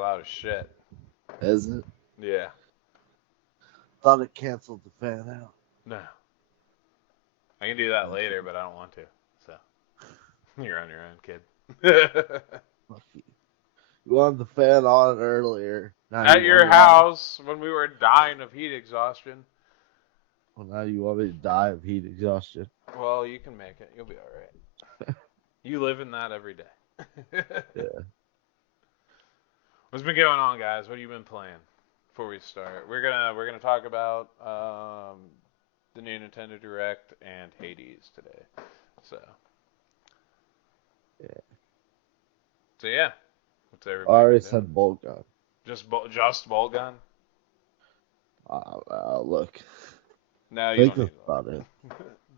loud as shit. Is it? Yeah. Thought it canceled the fan out. No. I can do that later, but I don't want to. So you're on your own, kid. Fuck you. You wanted the fan on earlier. Now At you your want it off. house when we were dying of heat exhaustion. Well, now you want me to die of heat exhaustion. Well, you can make it. You'll be all right. You live in that every day. Yeah. What's been going on, guys? What have you been playing? Before we start, we're gonna talk about the new Nintendo Direct and Hades today. So yeah. What's I everybody already been doing? said bolt gun. Just bolt gun? Look. No, you Think don't need about it.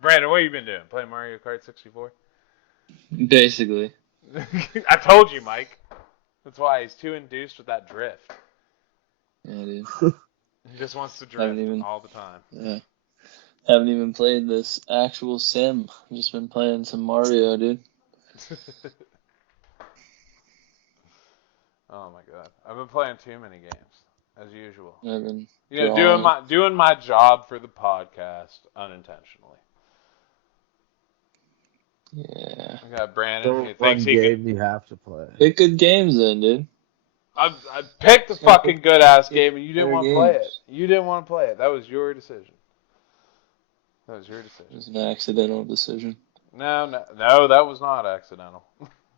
Brandon, what have you been doing? Playing Mario Kart 64? Basically. I told you, Mike. That's why he's too induced with that drift. Yeah, dude. He just wants to drift all the time. Yeah. Haven't even played this actual sim. I've just been playing some Mario, dude. Oh my god. I've been playing too many games, as usual. I've been doing my job for the podcast unintentionally. Yeah. I got Brandon who One thinks he game can. you have to play. Pick good games then, dude. I picked the fucking good ass game and you didn't want to play it. games. You didn't want to play it. That was your decision. That was your It decision. was an accidental decision. No, that was not accidental.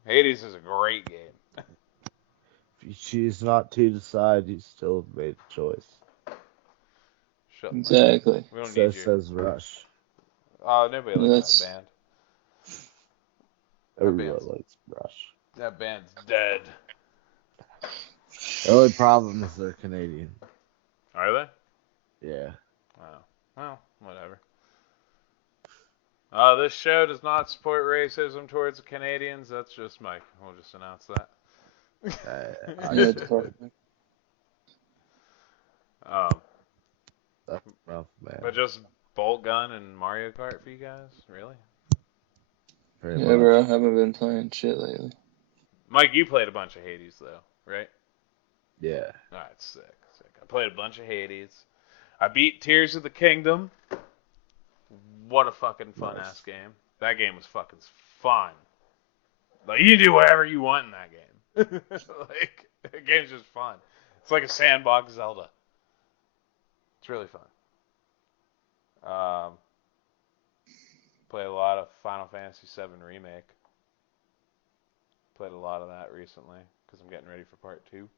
Hades is a great game. If you choose not to decide, you still have made a choice. Shut up. Exactly. We don't need you. Says Rush. Oh, nobody likes that band. Everybody likes Rush. That band's dead. The only problem is they're Canadian. Are they? Yeah. Oh, well, whatever. This show does not support racism towards the Canadians. That's just Mike. We'll just announce that. That's perfect. That's rough, man. But just Bolt Gun and Mario Kart for you guys? Really? Yeah, bro. I haven't been playing shit lately. Mike, you played a bunch of Hades, though, right? Yeah. Alright, sick. I played a bunch of Hades. I beat Tears of the Kingdom. What a fucking fun-ass game. That game was fucking fun. Like, you can do whatever you want in that game. Like, the game's just fun. It's like a sandbox Zelda. It's really fun. Played a lot of Final Fantasy VII Remake. Played a lot of that recently because I'm getting ready for part 2.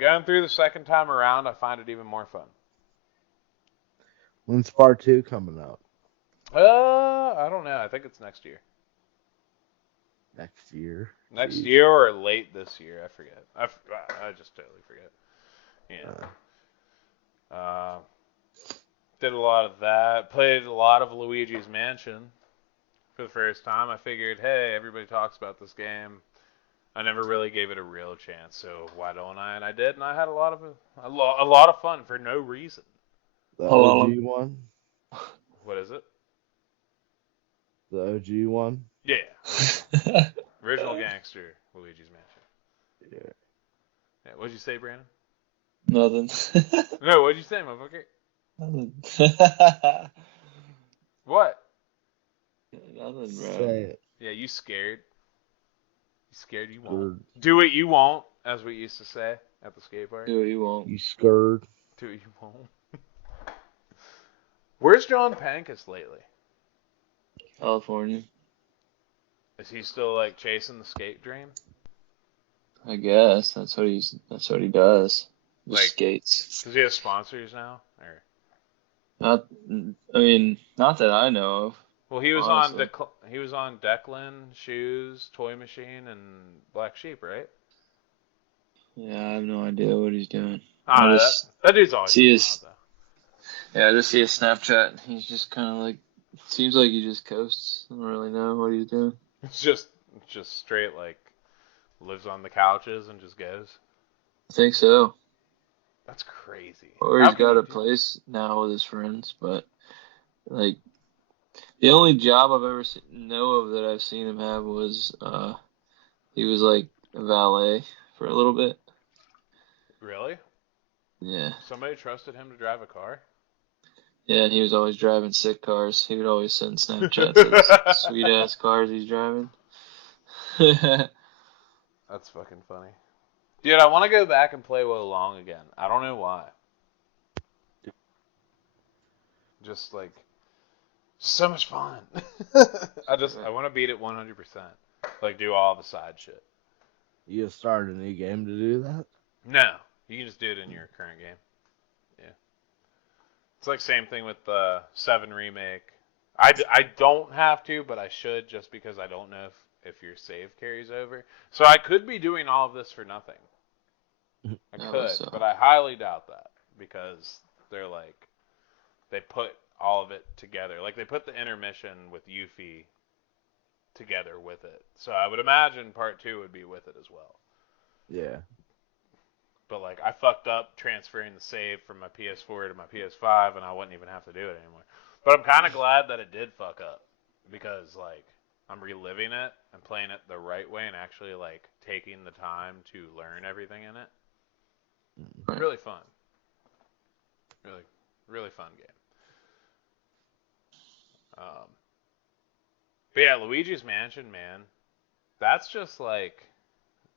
Going through the second time around, I find it even more fun. When's part 2 coming out? I don't know. I think it's next year. Next year? Next year or late this year. I forget. I just totally forget. Yeah. Did a lot of that. Played a lot of Luigi's Mansion for the first time. I figured, hey, everybody talks about this game. I never really gave it a real chance, so why don't I? And I did, and I had a lot of fun for no reason. The OG one? What is it? The OG one? Yeah. Original gangster Luigi's Mansion. Yeah. What'd you say, Brandon? Nothing. No, what'd you say, motherfucker? Nothing. What? Nothing, bro. Say it. Yeah, you scared. You scared you won't. Do what you won't, as we used to say at the skate park. Do what you won't. You scared. Do what you won't. Where's John Pankus lately? California. Is he still like chasing the skate dream? I guess that's what he does. Like, skates. Does he have sponsors now? Or? Not that I know of. Well, he was honestly. on Declan, Shoes, Toy Machine, and Black Sheep, right? Yeah, I have no idea what he's doing. That dude's always see been his, out, though. Yeah, I just see his Snapchat, and he's just kind of like, seems like he just coasts. I don't really know what he's doing. It's just straight, like, lives on the couches and just goes. I think so. That's crazy. Or he's got a place now with his friends, but, like, the only job I've ever know of that I've seen him have was, he was, like, a valet for a little bit. Really? Yeah. Somebody trusted him to drive a car? Yeah, and he was always driving sick cars. He would always send Snapchats of his sweet ass cars he's driving. That's fucking funny. Dude, I want to go back and play Wo Long again. I don't know why. Just like so much fun. I want to beat it 100%. Like do all the side shit. You start a new game to do that? No, you can just do it in your current game. Yeah. It's like same thing with the 7 remake. I don't have to, but I should just because I don't know if your save carries over. So I could be doing all of this for nothing. I could, so. but I highly doubt that because they're like they put all of it together. Like they put the intermission with Yuffie together with it. So I would imagine part 2 would be with it as well. Yeah. But like I fucked up transferring the save from my PS4 to my PS5 and I wouldn't even have to do it anymore. But I'm kind of glad that it did fuck up because like I'm reliving it and playing it the right way and actually like taking the time to learn everything in it. Really fun. Really, really fun game. But yeah, Luigi's Mansion, man. That's just like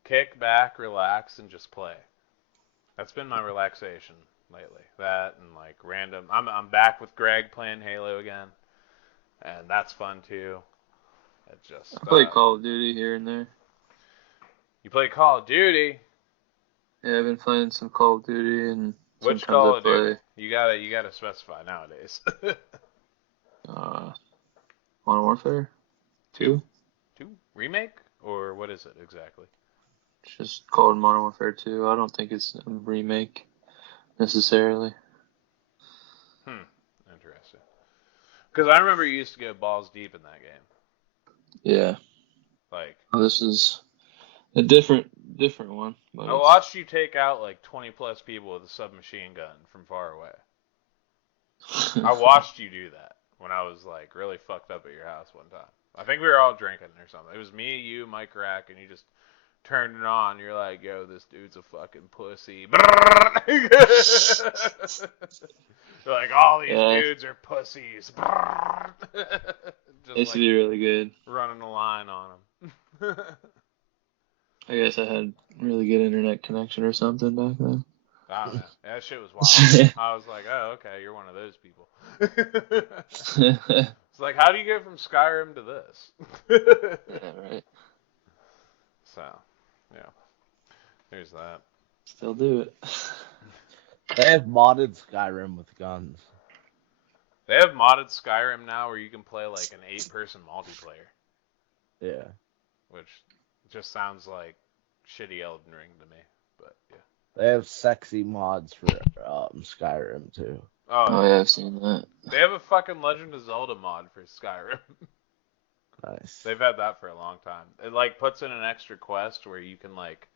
kick back, relax, and just play. That's been my relaxation lately. That and like random. I'm back with Greg playing Halo again, and that's fun too. It just I play Call of Duty here and there. You play Call of Duty. Yeah, I've been playing some Call of Duty and Which sometimes Call I of play. Duty? You gotta specify nowadays. Modern Warfare 2. 2 remake or what is it exactly? It's just called Modern Warfare 2. I don't think it's a remake necessarily. Interesting. Because I remember you used to go balls deep in that game. Yeah. Like. This is a different one. But I watched you take out like 20 plus people with a submachine gun from far away. I watched you do that when I was like really fucked up at your house one time. I think we were all drinking or something. It was me, you, Mike Rack, and you just turned it on. You're like, yo, this dude's a fucking pussy. You're like, all these dudes are pussies. Just used to be really good. Running a line on them. I guess I had really good internet connection or something back then. I don't know. That shit was wild. I was like, oh, okay, you're one of those people. It's like, how do you go from Skyrim to this? Yeah, right. So, yeah. There's that. Still do it. They have modded Skyrim with guns. They have modded Skyrim now where you can play like an 8-person multiplayer. Yeah. Which just sounds like shitty Elden Ring to me. But yeah. They have sexy mods for Skyrim too. Oh yeah, I've seen that. They have a fucking Legend of Zelda mod for Skyrim. Nice. They've had that for a long time. It like puts in an extra quest where you can like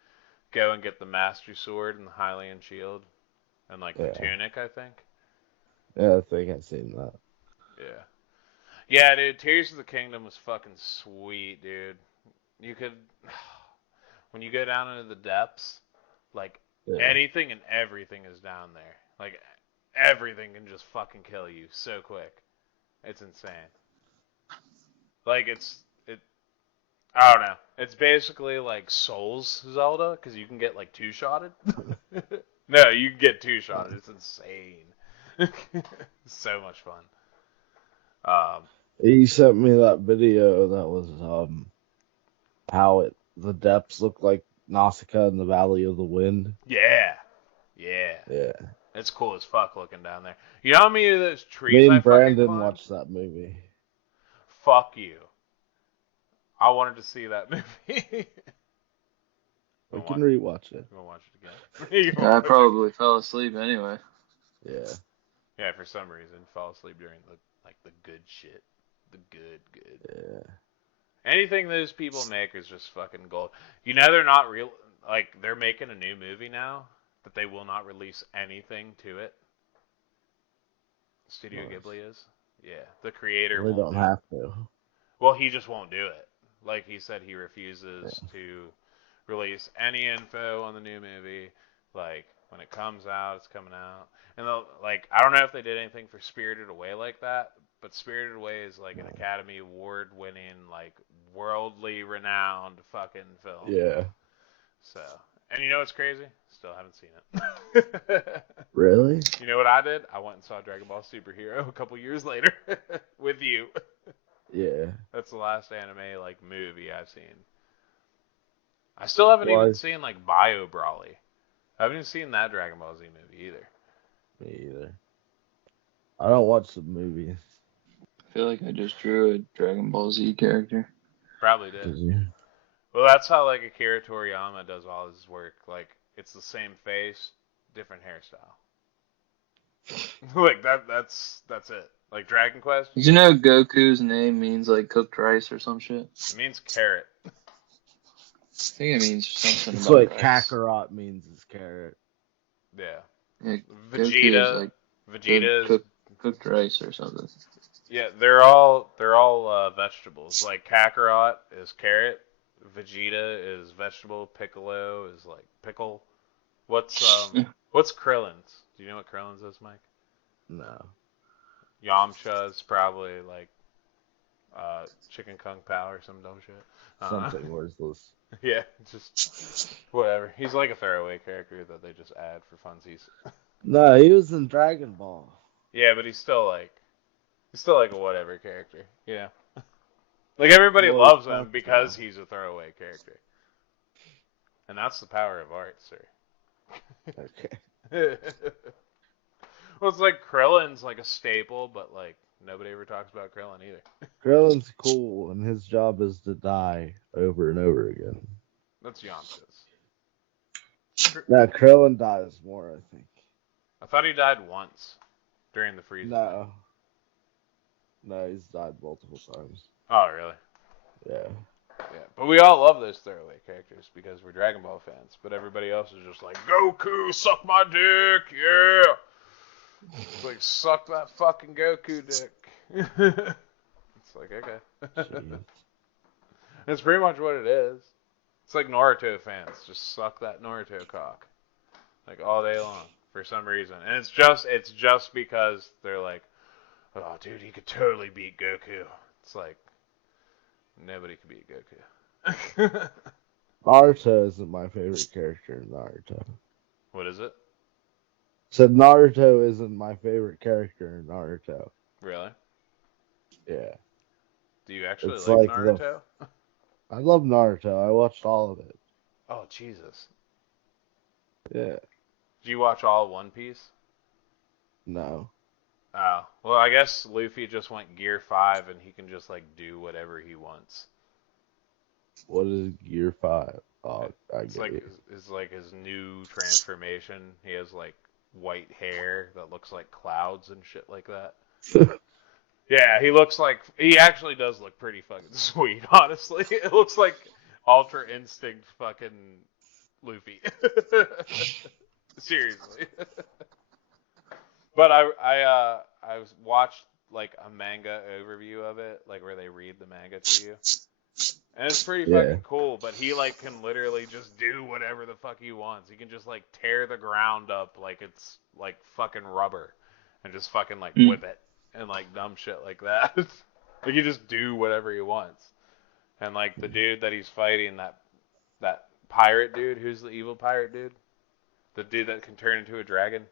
go and get the Master Sword and the Hylian Shield and like the tunic, I think. Yeah, I think I've seen that. Yeah. Yeah, dude, Tears of the Kingdom was fucking sweet, dude. You could when you go down into the depths, like anything and everything is down there. Like everything can just fucking kill you so quick. It's insane. Like I don't know. It's basically like Souls Zelda because you can get like 2-shotted. No, you can get 2-shotted. It's insane. So much fun. You sent me that video that was how the depths look like Nausicaa in the Valley of the Wind. Yeah. It's cool as fuck looking down there. You know how many of those trees Me and I Brandon fucking watched that movie. Fuck you. I wanted to see that movie. We can rewatch it. You want to watch it again? I probably fell asleep anyway. Yeah. Yeah, for some reason, fell asleep during the good shit. The good. Yeah. Anything those people make is just fucking gold. You know they're not real. Like they're making a new movie now that they will not release anything to it. Studio Ghibli is. Yeah, the creator. We don't have to. Well, he just won't do it. Like he said, he refuses to release any info on the new movie. Like when it comes out, it's coming out. And like I don't know if they did anything for Spirited Away like that, but Spirited Away is like an Academy Award winning, like worldly renowned fucking film. Yeah. So, and you know what's crazy? Still haven't seen it. Really? You know what I did? I went and saw Dragon Ball Superhero a couple years later with you. Yeah. That's the last anime like movie I've seen. I still haven't Well, even seen like Bio Brawly. I haven't even seen that Dragon Ball Z movie either. Me either. I don't watch the movies. I feel like I just drew a Dragon Ball Z character. Probably did. Well, that's how like Akira Toriyama does all his work. Like it's the same face, different hairstyle. Like that's it. Like Dragon Quest, Did you know Goku's name means like cooked rice or some shit? it means carrot. I think it means something It's about what rice. Kakarot means is carrot. Yeah. Yeah, Vegeta. Goku's like Vegeta is cooked rice or something. yeah. They're all vegetables. Like Kakarot is carrot. Vegeta is vegetable. Piccolo is like pickle. What's Krillin's? Do you know what Krillin's is, Mike? No. Yamcha is probably like chicken kung pao or some dumb shit. Something worthless. Yeah, just whatever. He's like a throwaway character that they just add for funsies. No, he was in Dragon Ball. Yeah, but he's still like a whatever character. Yeah. Like everybody Well, loves him that's because he's a throwaway character. And that's the power of art, sir. Okay. Well, it's like Krillin's like a staple, but like nobody ever talks about Krillin either. Krillin's cool, and his job is to die over and over again. That's Yamcha's. No, Krillin dies more, I think. I thought he died once during the freeze. No. No, he's died multiple times. Oh, really? Yeah. Yeah. But we all love those throwaway characters because we're Dragon Ball fans. But everybody else is just like, Goku, suck my dick, yeah! It's like, suck that fucking Goku dick. It's like, okay. Jeez. That's pretty much what it is. It's like Naruto fans. Just suck that Naruto cock. Like, all day long. For some reason. And it's just because they're like, oh, dude, he could totally beat Goku. It's like, nobody could beat Goku. Naruto isn't my favorite character in Naruto. What is it? Said Naruto isn't my favorite character in Naruto. Really? Yeah. Do you actually It's like like Naruto? I love Naruto. I watched all of it. Oh, Jesus. Yeah. Did you watch all One Piece? No. Oh. Well, I guess Luffy just went Gear 5 and he can just, like, do whatever he wants. What is Gear 5? Oh, I It's get like it. it's like his new transformation. He has, like, white hair that looks like clouds and shit like that. Yeah, he actually does look pretty fucking sweet, honestly. It looks like Ultra Instinct fucking Luffy. Seriously. But I watched like a manga overview of it, like where they read the manga to you. And it's pretty fucking cool, but he like can literally just do whatever the fuck he wants. He can just like tear the ground up like it's like fucking rubber and just fucking like whip it and like dumb shit like that. Like he just do whatever he wants. And like the dude that he's fighting, that pirate dude, who's the evil pirate dude? The dude that can turn into a dragon?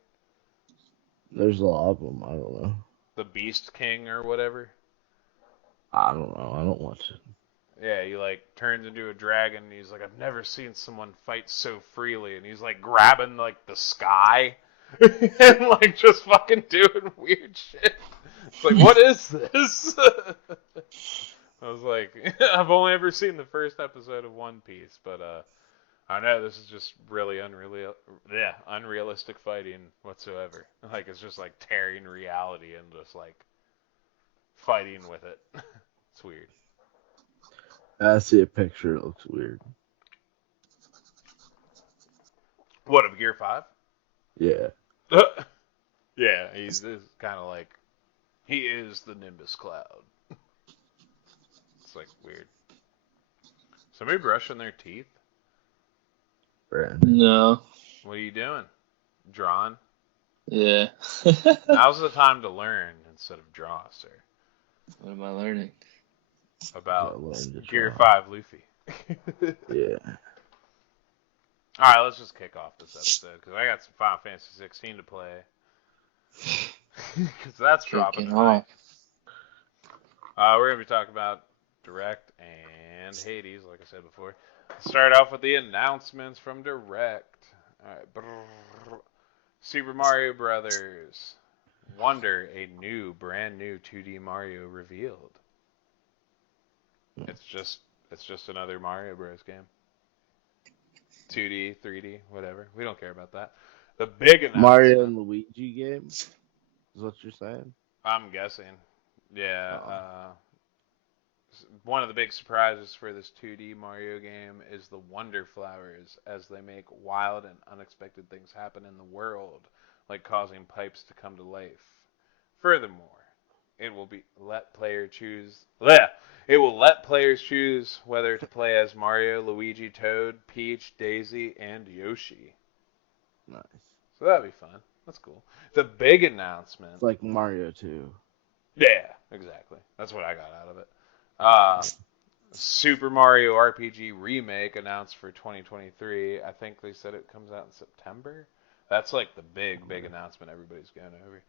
There's a lot of them. I don't know. The Beast King or whatever? I don't know. I don't watch it. Yeah, he like turns into a dragon and he's like, I've never seen someone fight so freely, and he's like grabbing like the sky and like just fucking doing weird shit. It's like, what is this? I was like, I've only ever seen the first episode of One Piece, but I know this is just really unrealistic fighting whatsoever. Like it's just like tearing reality and just like fighting with it. It's weird. I see a picture. It looks weird. What, of Gear 5? Yeah. Yeah, he's kind of like, he is the Nimbus Cloud. It's like weird. Somebody brushing their teeth? Brandon? No. What are you doing? Drawing? Yeah. Now's the time to learn instead of draw, sir. What am I learning? About Gotta learn to Gear draw. 5 Luffy. Yeah. Alright, let's just kick off this episode, because I got some Final Fantasy 16 to play. Because that's dropping Kicking tonight. off. We're going to be talking about Direct and Hades, like I said before. Let's start off with the announcements from Direct. Alright, Super Mario Brothers. Wonder, a brand new 2D Mario revealed. It's just another Mario Bros. Game. 2D, 3D, whatever. We don't care about that. The big announcement. Mario and Luigi game? Is what you're saying? I'm guessing. Yeah. One of the big surprises for this 2D Mario game is the Wonder Flowers, as they make wild and unexpected things happen in the world, like causing pipes to come to life. Furthermore, it will let players choose whether to play as Mario, Luigi, Toad, Peach, Daisy, and Yoshi. Nice. So that'd be fun. That's cool. The big announcement. It's like Mario 2. Yeah, exactly. That's what I got out of it. Super Mario RPG Remake announced for 2023. I think they said it comes out in September. That's like the big announcement everybody's going over.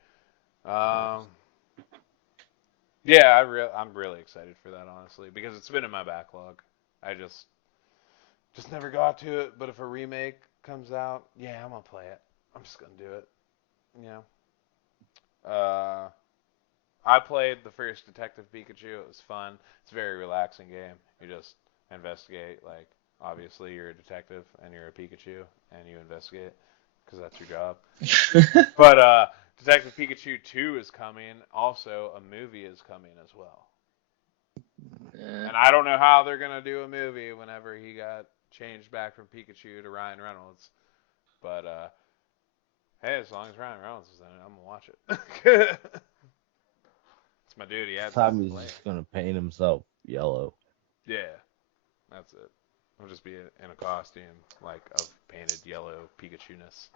Yeah, I'm really excited for that, honestly, because it's been in my backlog. I just never got to it. But if a remake comes out, yeah, I'm gonna play it. I'm just gonna do it. I played the first Detective Pikachu. It was fun. It's a very relaxing game. You just investigate. Like, obviously, you're a detective and you're a Pikachu and you investigate because that's your job. But Detective Pikachu 2 is coming. Also, a movie is coming as well. Yeah. And I don't know how they're going to do a movie whenever he got changed back from Pikachu to Ryan Reynolds. But, hey, as long as Ryan Reynolds is in it, I'm going to watch it. It's my duty. This time he's just gonna paint himself yellow. Yeah, that's it. I'll just be in a costume, like, of painted yellow Pikachu-ness.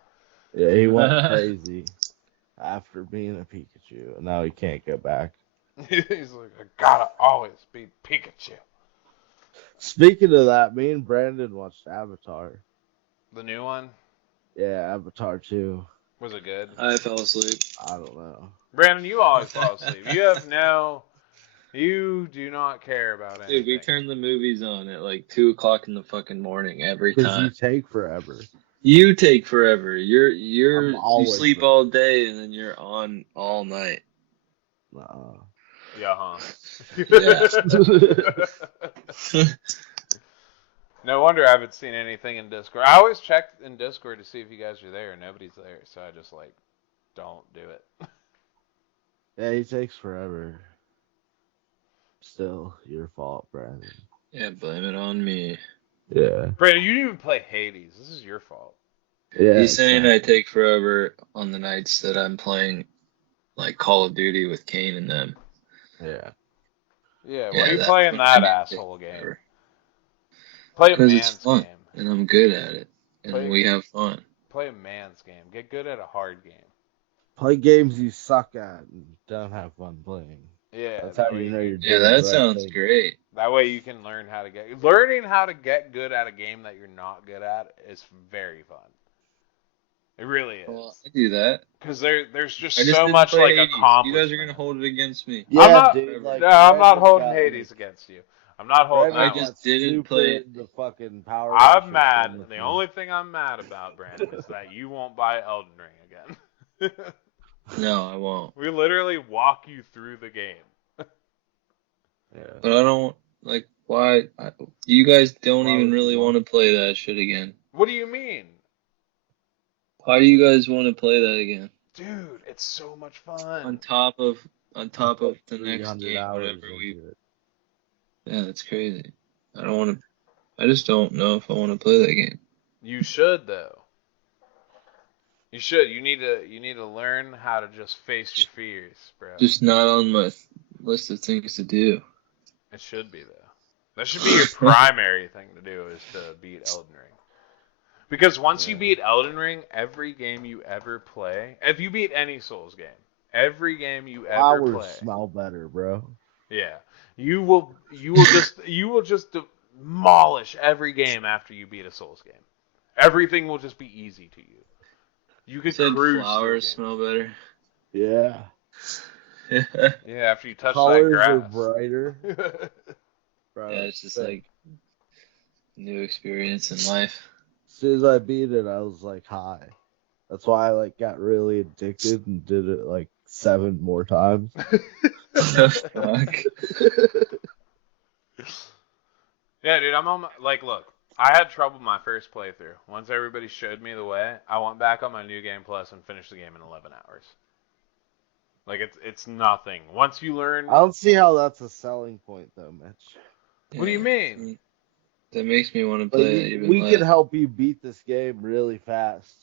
Yeah, he went crazy after being a Pikachu, and now he can't go back. He's like, I gotta always be Pikachu. Speaking of that, me and Brandon watched Avatar. The new one? Yeah, Avatar 2. Was it good? I fell asleep. I don't know. Brandon, you always fall asleep. You do not care about anything. Dude, we turn the movies on at like 2 o'clock in the fucking morning every Because time. you take forever. You take forever. You always sleep ready. all day and then you're on all night. Yeah, huh? Yeah. No wonder I haven't seen anything in Discord. I always check in Discord to see if you guys are there, and nobody's there, so I just, like, don't do it. Yeah, he takes forever. Still, your fault, Brandon. Yeah, blame it on me. Yeah. Brandon, you didn't even play Hades. This is your fault. Yeah. He's saying I take forever on the nights that I'm playing like Call of Duty with Kane and them. Yeah. Yeah, why Yeah, are you that's playing when that I take asshole game? forever. Play a Because man's it's fun game. and I'm good at it and Play- we have fun. Play a man's game. Get good at a hard game. Play games you suck at and don't have fun playing. Yeah, That's that how way you know you're Yeah, doing that the right sounds thing. great. That way you can learn how to get good at a game that you're not good at is very fun. It really is. Well, I do that. Because there's just I just so didn't much play like Hades. accomplishment. You guys are gonna hold it against me. Yeah, I'm not- dude. Like, No, I'm not Brandon holding got, Hades against you. I'm not holding Brandon that I one. just got didn't super play it. into fucking Power I'm Rangers mad. with The me. only thing I'm mad about, Brandon, is that you won't buy Elden Ring again. No, I won't. We literally walk you through the game. Yeah. But I don't like why you guys don't Why even would you really want- want to play that shit again. What do you mean? Why do you guys want to play that again? Dude, it's so much On fun. top of the next 300 game, hours whatever we. into it. Yeah, that's crazy. I don't want to. I just don't know if I want to play that game. You should though. You should. You need to learn how to just face your fears, bro. Just not on my list of things to do. It should be though. That should be your primary thing to do is to beat Elden Ring. Because once you Yeah. beat Elden Ring, every game you ever play, if you beat any Souls game, every game you ever Flowers play, smell better, bro. yeah, you will just demolish every game after you beat a Souls game. Everything will just be easy to you. You You could said cruise through flowers games. smell better. Yeah. Yeah, after you touch that Colors are grass. brighter. Bro, Yeah, it's just sick. like new experience in life. As soon as I beat it, I was like high. That's why I like got really addicted and did it like 7 more times. The fuck? Yeah, dude, I'm on my, like, look, I had trouble my first playthrough. Once everybody showed me the way, I went back on my New Game Plus and finished the game in 11 hours. Like, it's nothing. Once you learn, I don't see how that's a selling point though, Mitch. what do you mean? That makes me want to Like, play it even we less. could help you beat this game really fast.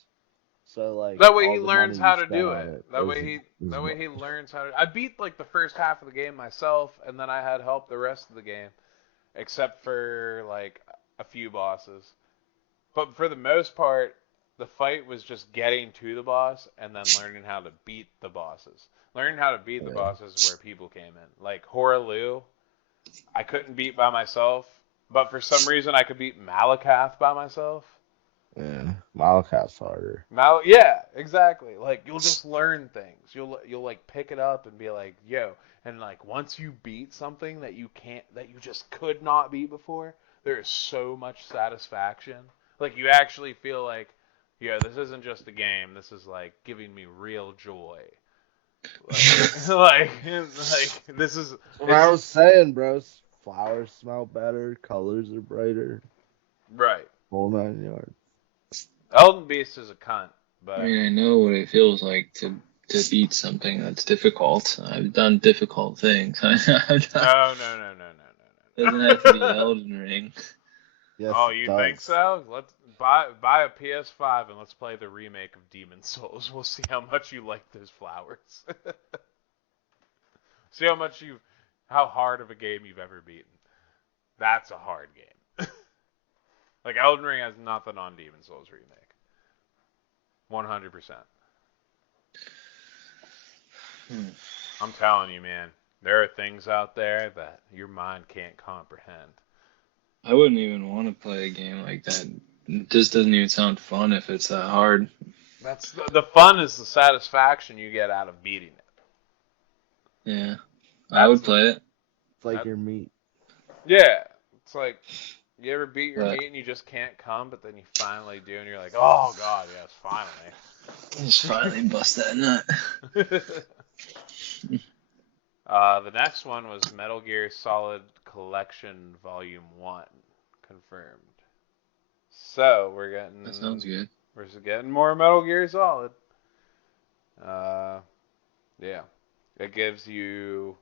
So like That way all he the learns money how you to spent do on it. it That way he learns how to. I beat like the first half of the game myself, and then I had help the rest of the game, except for like a few bosses. But for the most part, the fight was just getting to the boss and then learning how to beat the bosses. Learning how to beat the Yeah. bosses is where people came in. Like Horalu, I couldn't beat by myself, but for some reason I could beat Malakath by myself. Yeah, Malakath's harder. Yeah, exactly. Like you'll just learn things. You'll like pick it up and be like, yo, and like once you beat something that you just could not beat before, there is so much satisfaction. Like you actually feel like, yo, this isn't just a game. This is like giving me real joy. Like this is What I was saying, bro, flowers smell better, colors are brighter, right. whole 9 yards. Elden Beast is a cunt, but I mean, I know what it feels like to beat something that's difficult. I've done difficult things. no. Doesn't have to be Elden Ring. Yes, Oh, it you does. think so? Let's buy a PS5 and let's play the remake of Demon Souls. We'll see how much you like those flowers. See how hard of a game you've ever beaten. That's a hard game. Like Elden Ring has nothing on Demon Souls remake. 100%. I'm telling you, man. There are things out there that your mind can't comprehend. I wouldn't even want to play a game like that. It just doesn't even sound fun if it's that hard. That's the fun is the satisfaction you get out of beating it. Yeah, I would play it. It's like your meat. Yeah, it's like you ever beat your But- meat and you just can't come, but then you finally do, and you're like, oh god, yes, finally. Just finally bust that nut. The next one was Metal Gear Solid Collection Volume 1, confirmed. So we're getting That sounds good. We're getting more Metal Gear Solid. Yeah, it gives you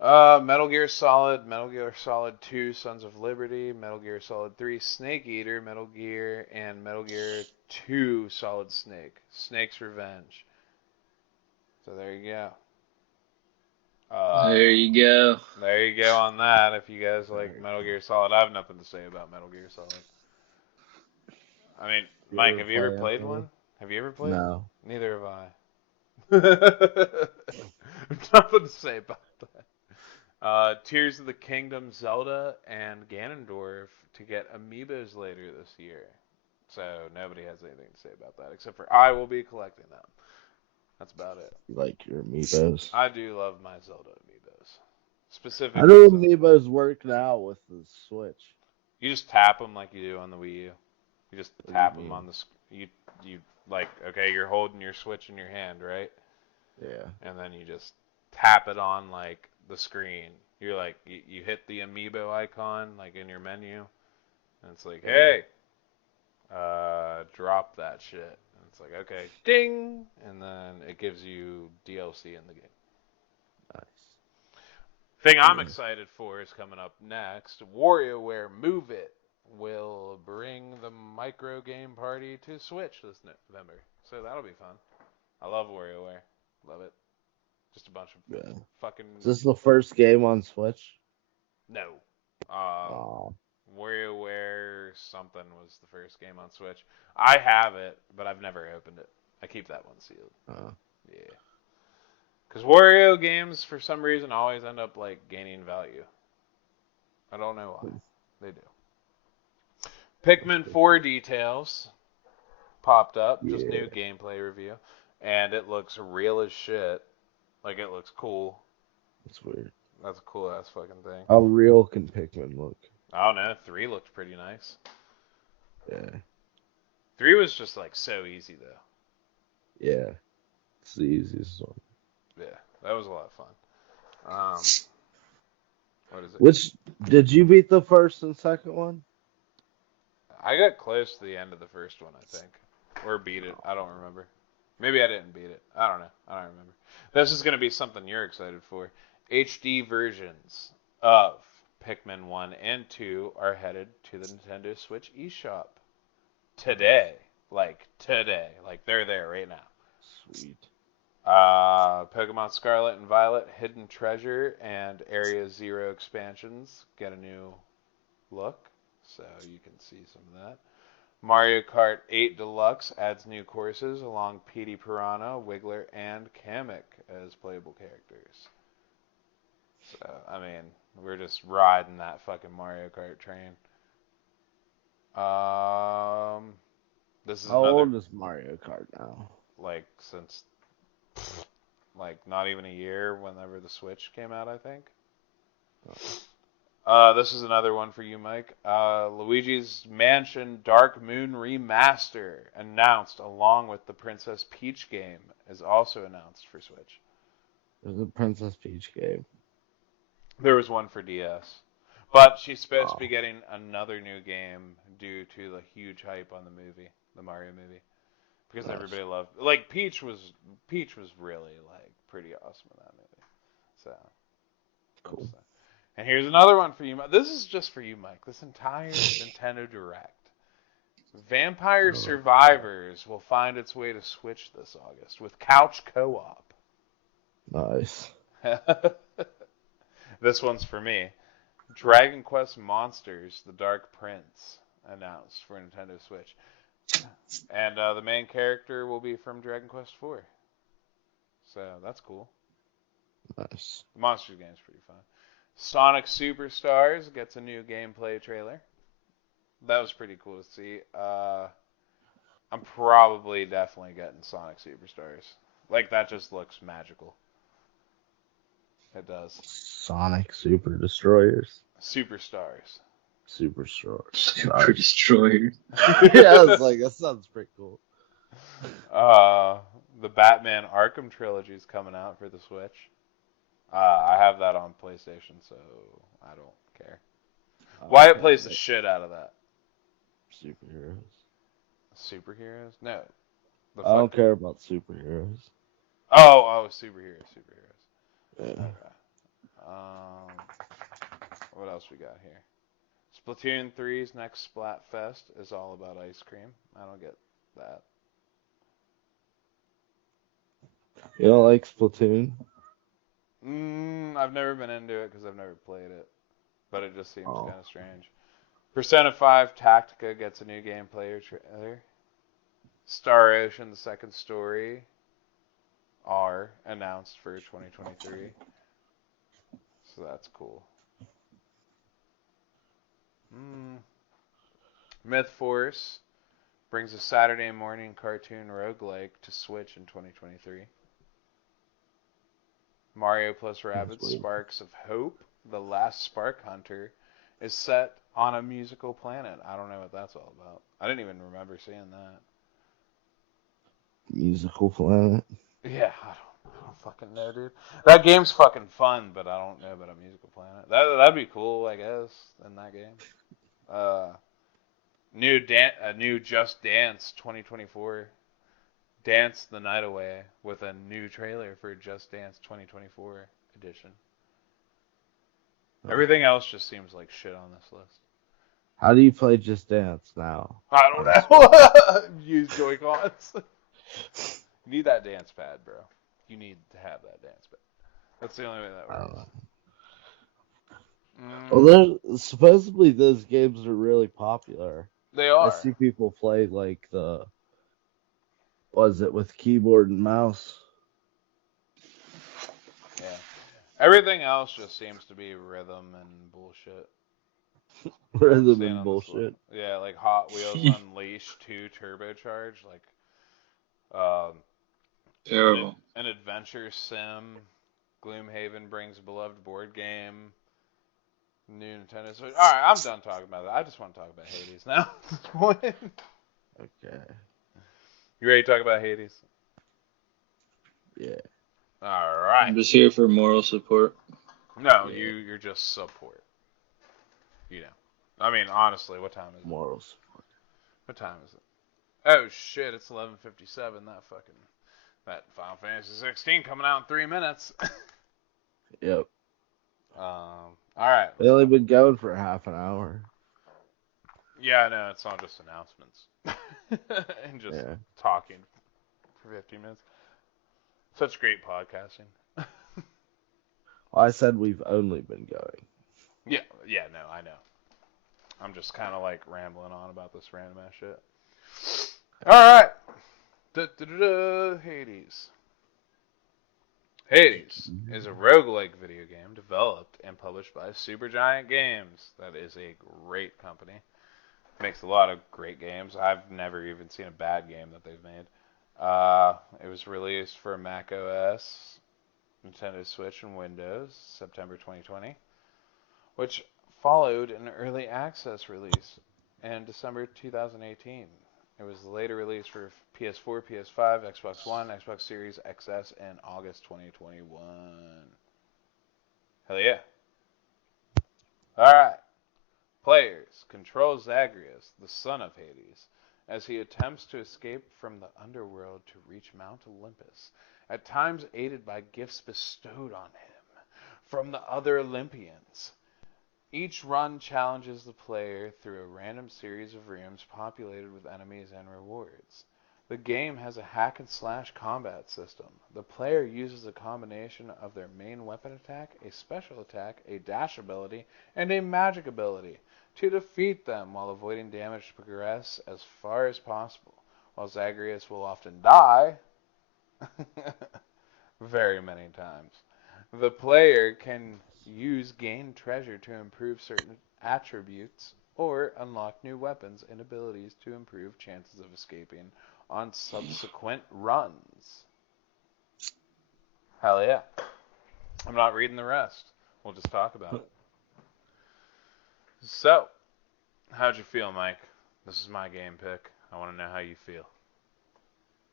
Metal Gear Solid, Metal Gear Solid 2, Sons of Liberty, Metal Gear Solid 3, Snake Eater, Metal Gear, and Metal Gear 2, Solid Snake, Snake's Revenge. So there you go. There you go. There you go on that. If you guys like Metal Gear Solid, I have nothing to say about Metal Gear Solid. I mean, Mike, have you ever played one? Have you ever played? No. Neither have I. Nothing to say about that. Tears of the Kingdom, Zelda, and Ganondorf to get amiibos later this year. So nobody has anything to say about that, except for I will be collecting them. That's about it. You like your amiibos. I do love my Zelda amiibos. Specifically, How do Zelda. amiibos work now with the Switch? You just tap them like you do on the Wii U. You just What do tap you them mean? on the you like okay, you're holding your Switch in your hand, right? Yeah. And then you just tap it on like the screen. You're like you hit the amiibo icon like in your menu, and it's like, hey, drop that shit. And it's like, okay, ding, and then it gives you DLC in the game. Nice. Thing I'm excited for is coming up next. WarioWare Move It will bring the micro game party to Switch this November. So that'll be fun. I love WarioWare. Love it. Just a bunch of Yeah. fucking... Is this the first game on Switch? No. Oh. WarioWare something was the first game on Switch. I have it, but I've never opened it. I keep that one sealed. Yeah. Because Wario games, for some reason, always end up, like, gaining value. I don't know why. They do. Pikmin 4 details popped up. Just new gameplay review. And it looks real as shit. Like, it looks cool. That's weird. That's a cool-ass fucking thing. How real can Pikmin look? I don't know. 3 looked pretty nice. Yeah. 3 was just, like, so easy, though. Yeah. It's the easiest one. Yeah, that was a lot of fun. What is it? Which, did you beat the first and second one? I got close to the end of the first one, I think. Or beat it. I don't remember. Maybe I didn't beat it. I don't know. I don't remember. This is going to be something you're excited for. HD versions of Pikmin 1 and 2 are headed to the Nintendo Switch eShop. Today. Like, today. Like, they're there right now. Sweet. Pokemon Scarlet and Violet, Hidden Treasure, and Area Zero expansions get a new look, so you can see some of that. Mario Kart 8 Deluxe adds new courses along Petey Piranha, Wiggler, and Kamek as playable characters. So, I mean, we're just riding that fucking Mario Kart train. This is How another, old is Mario Kart now? like, since like not even a year whenever the Switch came out, I think. This is another one for you, Mike. Luigi's Mansion Dark Moon Remaster announced along with the Princess Peach game is also announced for Switch. There's a Princess Peach game. There was one for DS. But she's supposed to be getting another new game due to the huge hype on the movie, the Mario movie. Because everybody loved, like, Peach was really, like, pretty awesome in that movie. So Cool. and here's another one for you, Mike. This is just for you, Mike. This entire Nintendo Direct. Vampire Survivors will find its way to Switch this August with couch co-op. Nice. This one's for me. Dragon Quest Monsters: The Dark Prince announced for Nintendo Switch. And the main character will be from Dragon Quest IV. So that's cool. Nice. The Monsters game is pretty fun. Sonic Superstars gets a new gameplay trailer. That was pretty cool to see. I'm probably definitely getting Sonic Superstars. Like, that just looks magical. It does. Sonic Super Destroyers. Superstars. Super Destroyers. Super Destroyer. Yeah, I was like, that sounds pretty cool. The Batman Arkham trilogy is coming out for the Switch. I have that on PlayStation, so I don't care. Wyatt plays the shit out of that. Superheroes. Superheroes? No. I don't care about superheroes. Oh, superheroes. Yeah. Okay. What else we got here? Splatoon 3's next Splatfest is all about ice cream. I don't get that. You don't like Splatoon? I've never been into it because I've never played it. But it just seems Oh. kind of strange. Persona 5 Tactica gets a new gameplay trailer. Star Ocean: The Second Story are announced for 2023. So that's cool. Myth Force brings a Saturday morning cartoon roguelike to Switch in 2023. Mario plus Rabbids Sparks of Hope, The Last Spark Hunter, is set on a musical planet. I don't know what that's all about. I didn't even remember seeing that. Musical Planet. Yeah, I don't fucking know, dude. That game's fucking fun, but I don't know about a musical planet. That'd be cool, I guess, in that game. New Just Dance 2024. Dance the Night Away with a new trailer for Just Dance 2024 edition. Everything else just seems like shit on this list. How do you play Just Dance now? I don't know. Use Joy-Cons. You need that dance pad, bro. You need to have that dance pad. That's the only way that I don't works. Well, supposedly those games are really popular. They I are. see people play like was it with keyboard and mouse? Yeah. Everything else just seems to be rhythm and bullshit. I'm Rhythm seeing and on this one. bullshit. Yeah, like Hot Wheels Unleashed 2 Turbocharged, like um, Terrible. an adventure sim. Gloomhaven brings a beloved board game. New Nintendo Switch. All right, I'm done talking about that. I just want to talk about Hades now. At this point. Okay. You ready to talk about Hades? Yeah. All right. I'm just here for moral support. No, Yeah. you're just support. You know. I mean, honestly, what time is it? Moral support. What time is it? Oh shit, it's 11:57. That Final Fantasy 16 coming out in 3 minutes. Yep. All right. They only been going for half an hour. Yeah, no, it's not just announcements and just talking for 15 minutes. Such great podcasting. Well, I said we've only been going. Yeah, no, I know. I'm just kind of like rambling on about this random ass shit. All right. Hades. Hades is a roguelike video game developed and published by Supergiant Games. That is a great company. Makes a lot of great games. I've never even seen a bad game that they've made. It was released for Mac OS, Nintendo Switch, and Windows, September 2020, which followed an early access release in December 2018. It was later released for PS4, PS5, Xbox One, Xbox Series XS in August 2021. Hell yeah. Alright. Players control Zagreus, the son of Hades, as he attempts to escape from the underworld to reach Mount Olympus, at times aided by gifts bestowed on him from the other Olympians. Each run challenges the player through a random series of rooms populated with enemies and rewards. The game has a hack and slash combat system. The player uses a combination of their main weapon attack, a special attack, a dash ability, and a magic ability to defeat them while avoiding damage to progress as far as possible. While Zagreus will often die very many times, the player can use gained treasure to improve certain attributes or unlock new weapons and abilities to improve chances of escaping on subsequent runs. Hell yeah. I'm not reading the rest. We'll just talk about it. So, how'd you feel, Mike? This is my game pick. I want to know how you feel.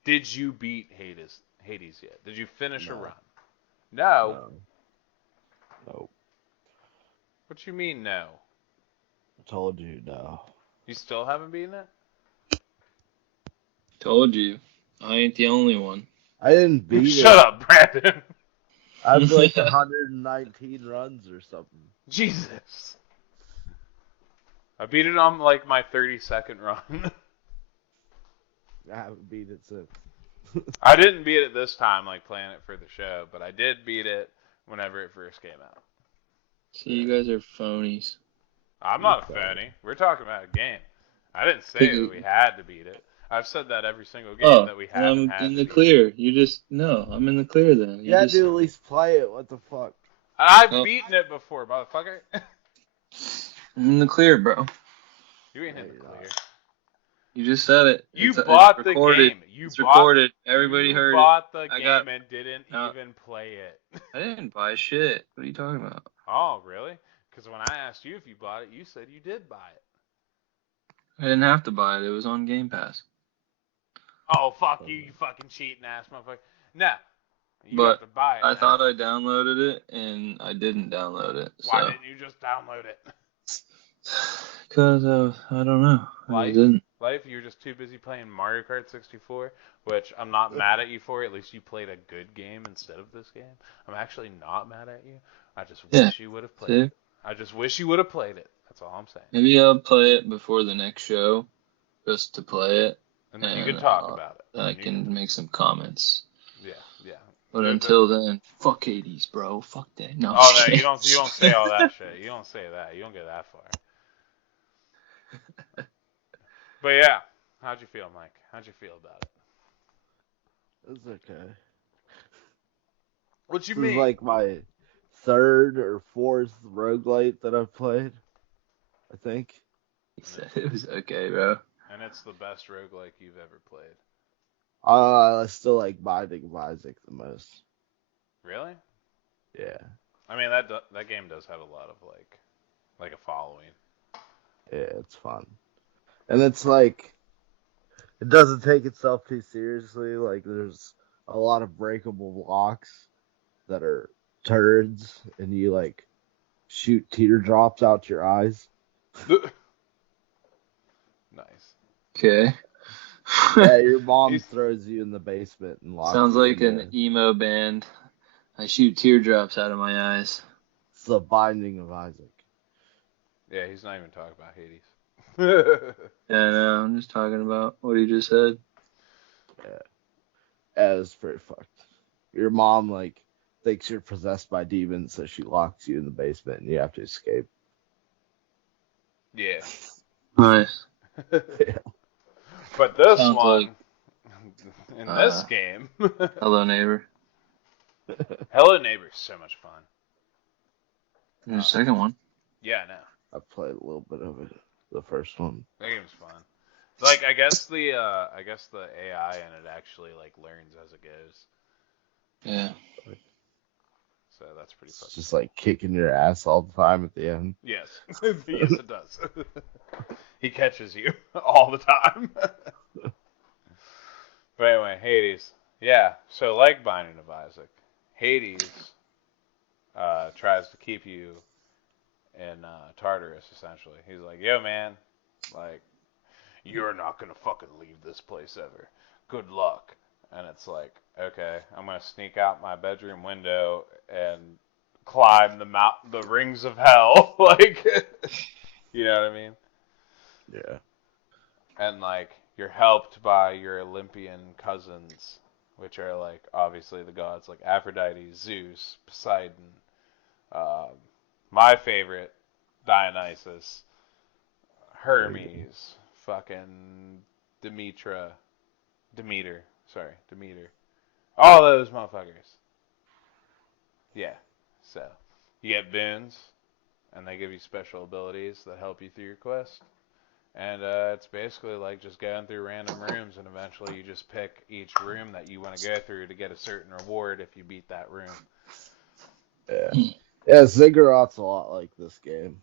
Did you beat Hades yet? Did you finish a run? No. Nope. What you mean no? I told you no. You still haven't beaten it? Told you. I ain't the only one. I didn't beat it. Shut up, Brandon. I've like 119 runs or something. Jesus. I beat it on like my 30-second run. I haven't beat it since. I didn't beat it this time, like playing it for the show, but I did beat it whenever it first came out. See, you guys are phonies. I'm not a phony. We're talking about a game. I didn't say that we had to beat it. I've said that every single game that we haven't had. I'm in the clear. You just no. I'm in the clear then. You had to at least play it. What the fuck? I've beaten it before, motherfucker. I'm in the clear, bro. You ain't in the clear. You just said it. You bought the game. It's recorded. Everybody heard it. You bought the game and didn't even play it. I didn't buy shit. What are you talking about? Oh, really? Because when I asked you if you bought it, you said you did buy it. I didn't have to buy it. It was on Game Pass. Oh, fuck you, you fucking cheating ass motherfucker. No. You have to buy it. I thought I downloaded it, and I didn't download it. Why didn't you just download it? Because I don't know. I didn't. Life, you were just too busy playing Mario Kart 64, which I'm not mad at you for. At least you played a good game instead of this game. I'm actually not mad at you. I just wish you would have played it. I just wish you would have played it. That's all I'm saying. Maybe I'll play it before the next show, just to play it. And then you can talk about it. I can make some comments. Yeah. But until then, fuck Hades, bro. Fuck that. No, I'm Oh just no, kidding. you don't say all that shit. You don't say that. You don't get that far. But yeah, how'd you feel, Mike? How'd you feel about it? It's okay. What you This is mean? like my third or fourth roguelite that I've played, I think. He said it was okay, bro. And it's the best roguelike you've ever played. I still like Binding of Isaac the most. Really? Yeah, I mean that game does have a lot of like a following. yeah, it's fun. And it's like, it doesn't take itself too seriously. Like, there's a lot of breakable blocks that are turds, and you like shoot teardrops out your eyes. Nice. Okay. Yeah, your mom He's- throws you in the basement and locks Sounds you like in an there. emo band. I shoot teardrops out of my eyes. It's the Binding of Isaac. Yeah, he's not even talking about Hades. Yeah, no, I'm just talking about what he just said. Yeah, it's pretty fucked. Your mom like thinks you're possessed by demons, so she locks you in the basement, and you have to escape. Yeah. Nice. But this Sounds one, like, in this game, Hello Neighbor. Hello Neighbor is so much fun. There's a second one. Yeah, I know. I played a little bit of it, the first one. That game's fun. Like I guess the AI in it actually like learns as it goes. Yeah. So that's pretty It's fucking just cool. like kicking your ass all the time at the end. Yes. Yes it does. He catches you all the time. But anyway, Hades. Yeah, so like Binding of Isaac, Hades tries to keep you in Tartarus, essentially. He's like, yo, man, like, you're not going to fucking leave this place ever. Good luck. And it's like, okay, I'm going to sneak out my bedroom window and climb the rings of hell. Like, you know what I mean? Yeah. And like you're helped by your Olympian cousins, which are like obviously the gods like Aphrodite, Zeus, Poseidon, um, my favorite Dionysus, Hermes, fucking Demeter, all those motherfuckers. Yeah, so you get boons, and they give you special abilities that help you through your quest. And it's basically like just going through random rooms, and eventually you just pick each room that you want to go through to get a certain reward if you beat that room. Yeah. Yeah, Ziggurat's a lot like this game,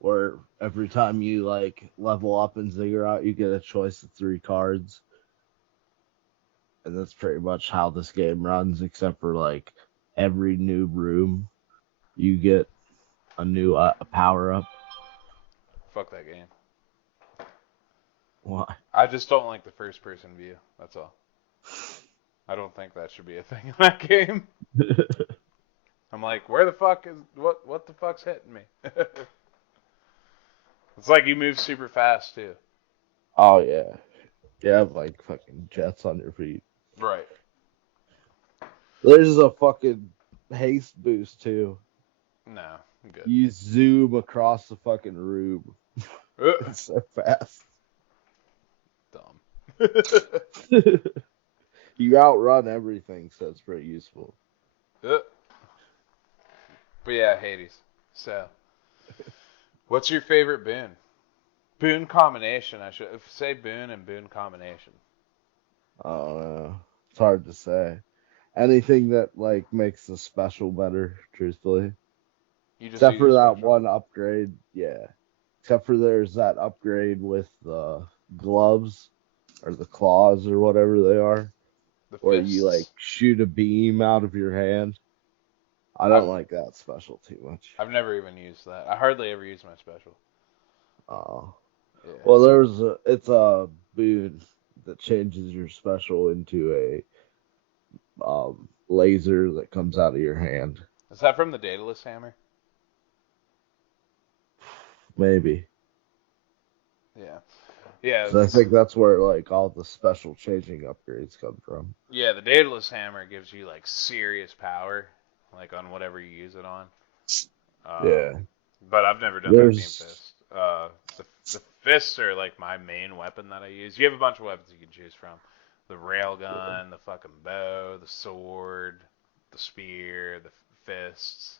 where every time you like level up in Ziggurat, you get a choice of 3 cards. And that's pretty much how this game runs, except for like every new room, you get a new power up. Fuck that game. Why? I just don't like the first person view. That's all. I don't think that should be a thing in that game. I'm like, where the fuck is what the fuck's hitting me? It's like you move super fast too. Oh yeah, you have like fucking jets on your feet. Right. There's a fucking haste boost too. No, I'm good. You zoom across the fucking room. It's so fast. Dumb. You outrun everything, so it's pretty useful. But yeah, Hades. So, what's your favorite boon? Boon combination. I should say boon and boon combination. I don't know. It's hard to say. Anything that like makes the special better, truthfully. You just Except do for your that special? one upgrade, yeah. Except for there's that upgrade with the gloves or the claws or whatever they are, The where fists. you like shoot a beam out of your hand. I don't like that special too much. I've never even used that. I hardly ever use my special. Oh. Yeah. Well, it's a boon that changes your special into a laser that comes out of your hand. Is that from the Daedalus Hammer? Maybe. Yeah. Yeah, So I think that's where like all the special changing upgrades come from. yeah, the Daedalus Hammer gives you like serious power, like on whatever you use it on. Yeah. But I've never done that beam There's fist. The fists are like my main weapon that I use. You have a bunch of weapons you can choose from: the railgun, the fucking bow, the sword, the spear, the fists.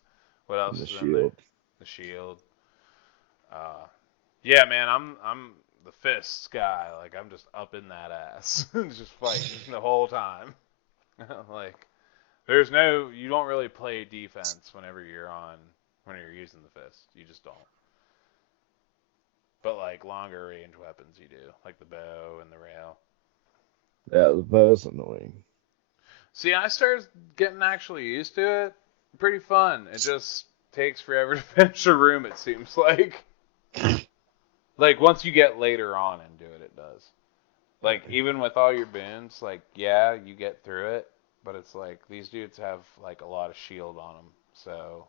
What else the is in there? shield. The shield. Uh, yeah, man, I'm the fists guy. Like I'm just up in that ass, just fighting the whole time. Like you don't really play defense when you're using the fist. You just don't. But like longer range weapons, you do, like the bow and the rail. Yeah, the bow's annoying. See, I started getting actually used to it. Pretty fun. It just takes forever to finish a room. It seems like. Like once you get later on into it, it does. Like even with all your boons, like yeah, you get through it, but it's like these dudes have like a lot of shield on them, so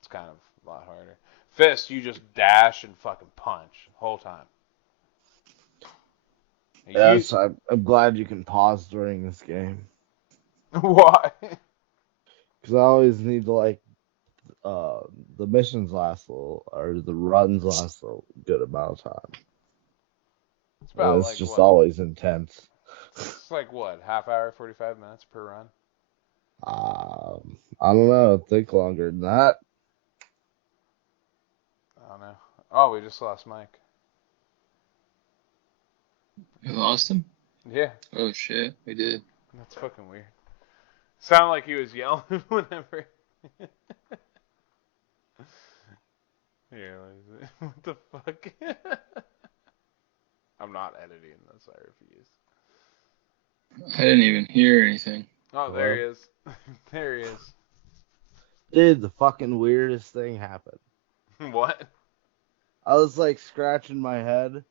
it's kind of a lot harder. Fist, you just dash and fucking punch the whole time. Yes, I'm glad you can pause during this game. Why? Because I always need to like uh the missions last a little or the runs last a good amount of time. It's And about it's like just what? always intense. It's like what? Half hour, 45 minutes per run? I don't know, think longer than that. I don't know. Oh, we just lost Mike. We lost him? Yeah, Oh shit, we did. that's fucking weird. Sounded like he was yelling whenever. Yeah, what the fuck? I'm not editing this. I refuse. I didn't even hear anything. Oh, there he Hello? is. There he is. Dude, the fucking weirdest thing happened. What? I was like scratching my head,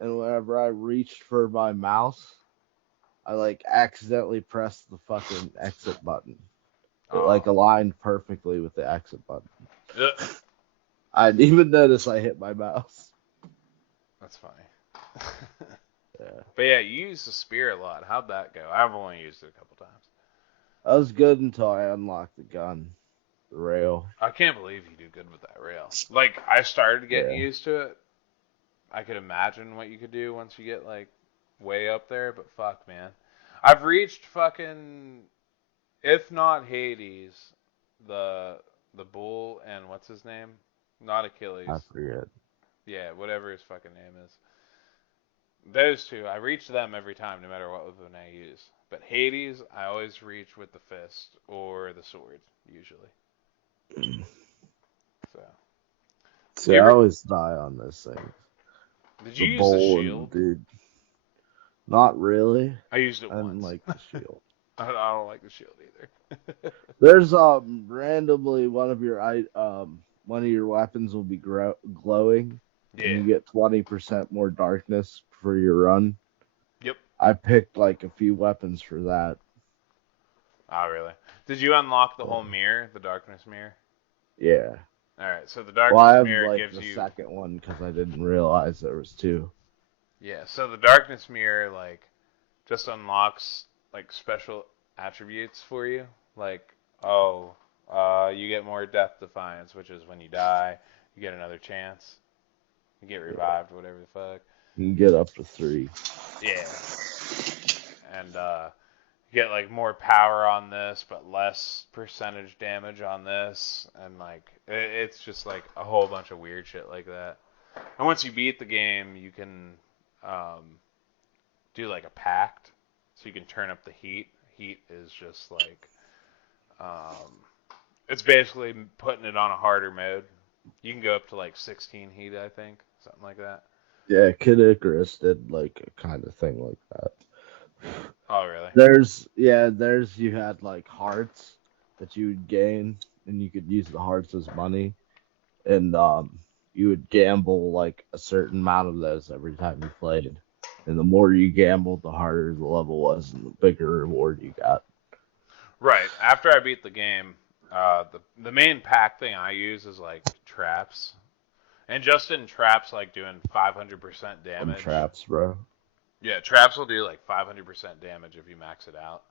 and whenever I reached for my mouse, I like accidentally pressed the fucking exit button. It like Oh. aligned perfectly with the exit button. Ugh. I didn't even notice I hit my mouse. That's funny. Yeah. But yeah, you use the spear a lot. How'd that go? I've only used it a couple times. I was good until I unlocked the gun, the rail. I can't believe you do good with that rail. Like, I started getting Yeah. used to it. I could imagine what you could do once you get, like, way up there, but fuck, man. I've reached fucking, if not Hades, the bull and what's his name? Not Achilles. I forget. Yeah, whatever his fucking name is. Those two, I reach them every time, no matter what weapon I use. But Hades, I always reach with the fist or the sword, usually. So, See, you I ever always die on this thing. did The you use the bowl and shield? dude. Not really. I used it I didn't once. like the shield. I don't like the shield either. There's randomly one of your weapons will be glowing, and Yeah. you get 20% more darkness for your run. Yep. I picked like a few weapons for that. Oh, really? Did you unlock the Yeah. whole mirror, the darkness mirror? Yeah. All right. So the Well, I darkness have mirror like gives the you. second one because I didn't realize there was two. Yeah. So the darkness mirror like just unlocks like special attributes for you. Like, oh, you get more death defiance, which is when you die, you get another chance. You get revived, whatever the fuck. You can get up to 3. Yeah. And you get like more power on this, but less percentage damage on this, and like it's just like a whole bunch of weird shit like that. And once you beat the game, you can um, do like a pact, so you can turn up the heat. Heat is just like um, it's basically putting it on a harder mode. You can go up to like 16 heat, I think, something like that. Yeah, Kid Icarus did like a kind of thing like that. Oh, really? There's you had like hearts that you would gain, and you could use the hearts as money, and you would gamble like a certain amount of those every time you played. And the more you gambled, the harder the level was, and the bigger reward you got. Right. After I beat the game, the main pack thing I use is like traps. And just in traps, like doing 500% Them damage. traps, bro. Yeah, traps will do like 500% damage if you max it out.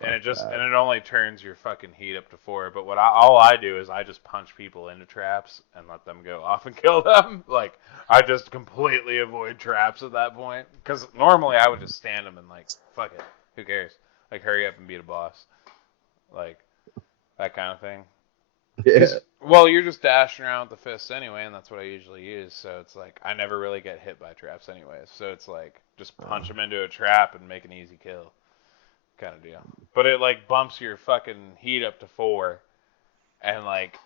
And Fuck that. it only turns your fucking heat up to 4. But all I do is I just punch people into traps and let them go off and kill them. Like I just completely avoid traps at that point. Because normally I would just stand them and like fuck it, who cares? Like hurry up and beat a boss, like that kind of thing. Yeah. Well, you're just dashing around with the fists anyway, and that's what I usually use. So it's like I never really get hit by traps anyways. So it's like just punch them into a trap and make an easy kill, kind of deal. But it like bumps your fucking heat up to 4, and like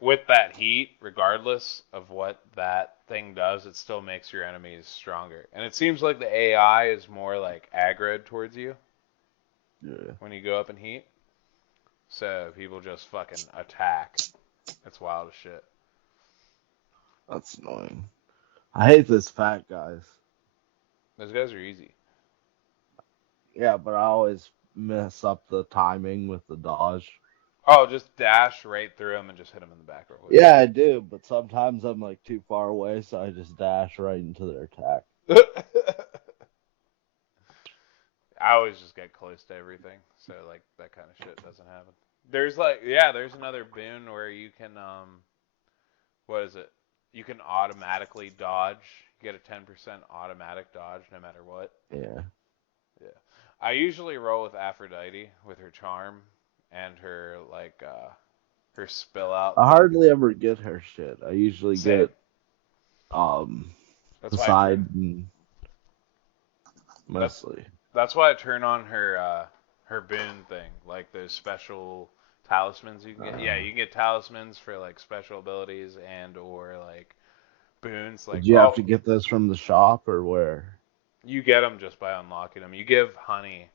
with that heat, regardless of what that thing does, it still makes your enemies stronger. And it seems like the AI is more like aggroed towards you Yeah. when you go up in heat. So people just fucking attack. It's wild as shit. That's annoying. I hate this fat guys. Those guys are easy. Yeah, but I always mess up the timing with the dodge. Oh, just dash right through them and just hit them in the back real quick. Yeah, I do, but sometimes I'm like too far away, so I just dash right into their attack. I always just get close to everything, so like that kind of shit doesn't happen. There's there's another boon where you can what is it? You can automatically dodge. You get a 10% automatic dodge no matter what. Yeah. Yeah. I usually roll with Aphrodite with her charm and her her spill out. I hardly ever get her shit. I usually Same. get That's why Poseidon mostly. That's why I turn on her boon thing, like those special talismans you can get. Yeah, you can get talismans for like special abilities and or like boons. Like Did you have to get those from the shop or where? you get them just by unlocking them. You give honey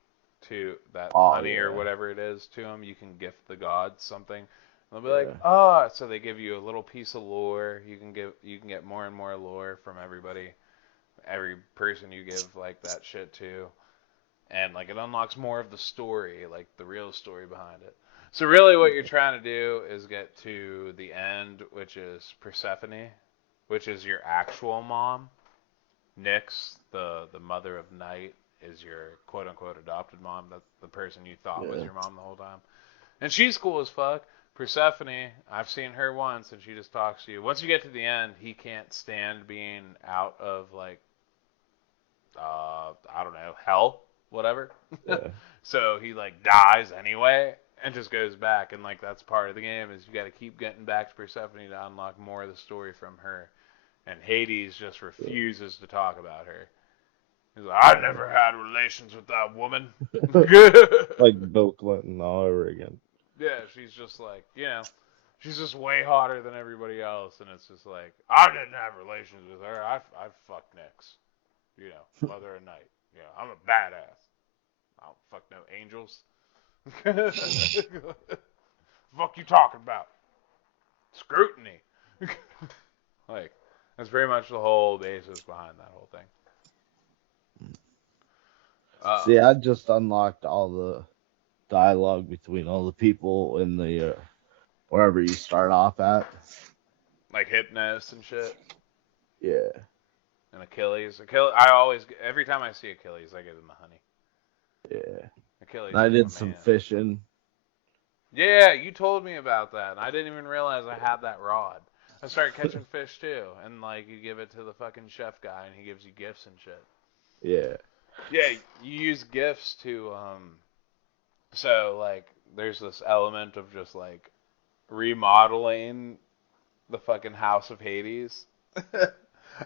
to that honey or whatever it is to them. You can gift the gods something. They'll be like, oh, so they give you a little piece of lore. You can get more and more lore from every person you give like that shit to. And like it unlocks more of the story, like the real story behind it. So really what you're trying to do is get to the end, which is Persephone, which is your actual mom. Nyx, the mother of Night, is your quote unquote adopted mom. That's the person you thought was your mom the whole time. And she's cool as fuck. Persephone, I've seen her once and she just talks to you. Once you get to the end, he can't stand being out of like I don't know, hell, whatever. Yeah. So he like dies anyway and just goes back, and like that's part of the game is you got to keep getting back to Persephone to unlock more of the story from her. And Hades just refuses to talk about her. He's like, I never had relations with that woman. Like Bill Clinton all over again. Yeah, she's just like, she's just way hotter than everybody else, and it's just like, I didn't have relations with her. I fucked Nyx. Mother of Night. I'm a badass. I don't fuck no angels. Fuck you talking about? Scrutiny. Like, that's very much the whole basis behind that whole thing. See, I just unlocked all the dialogue between all the people in the wherever you start off at. Like Hypnos and shit. Yeah. And Achilles. I always, every time I see Achilles, I give him the honey. Yeah. Achilles. And I did some fishing. Yeah, you told me about that, and I didn't even realize I had that rod. I started catching fish too, and like you give it to the fucking chef guy, and he gives you gifts and shit. Yeah. Yeah, you use gifts to so like there's this element of just like remodeling the fucking house of Hades.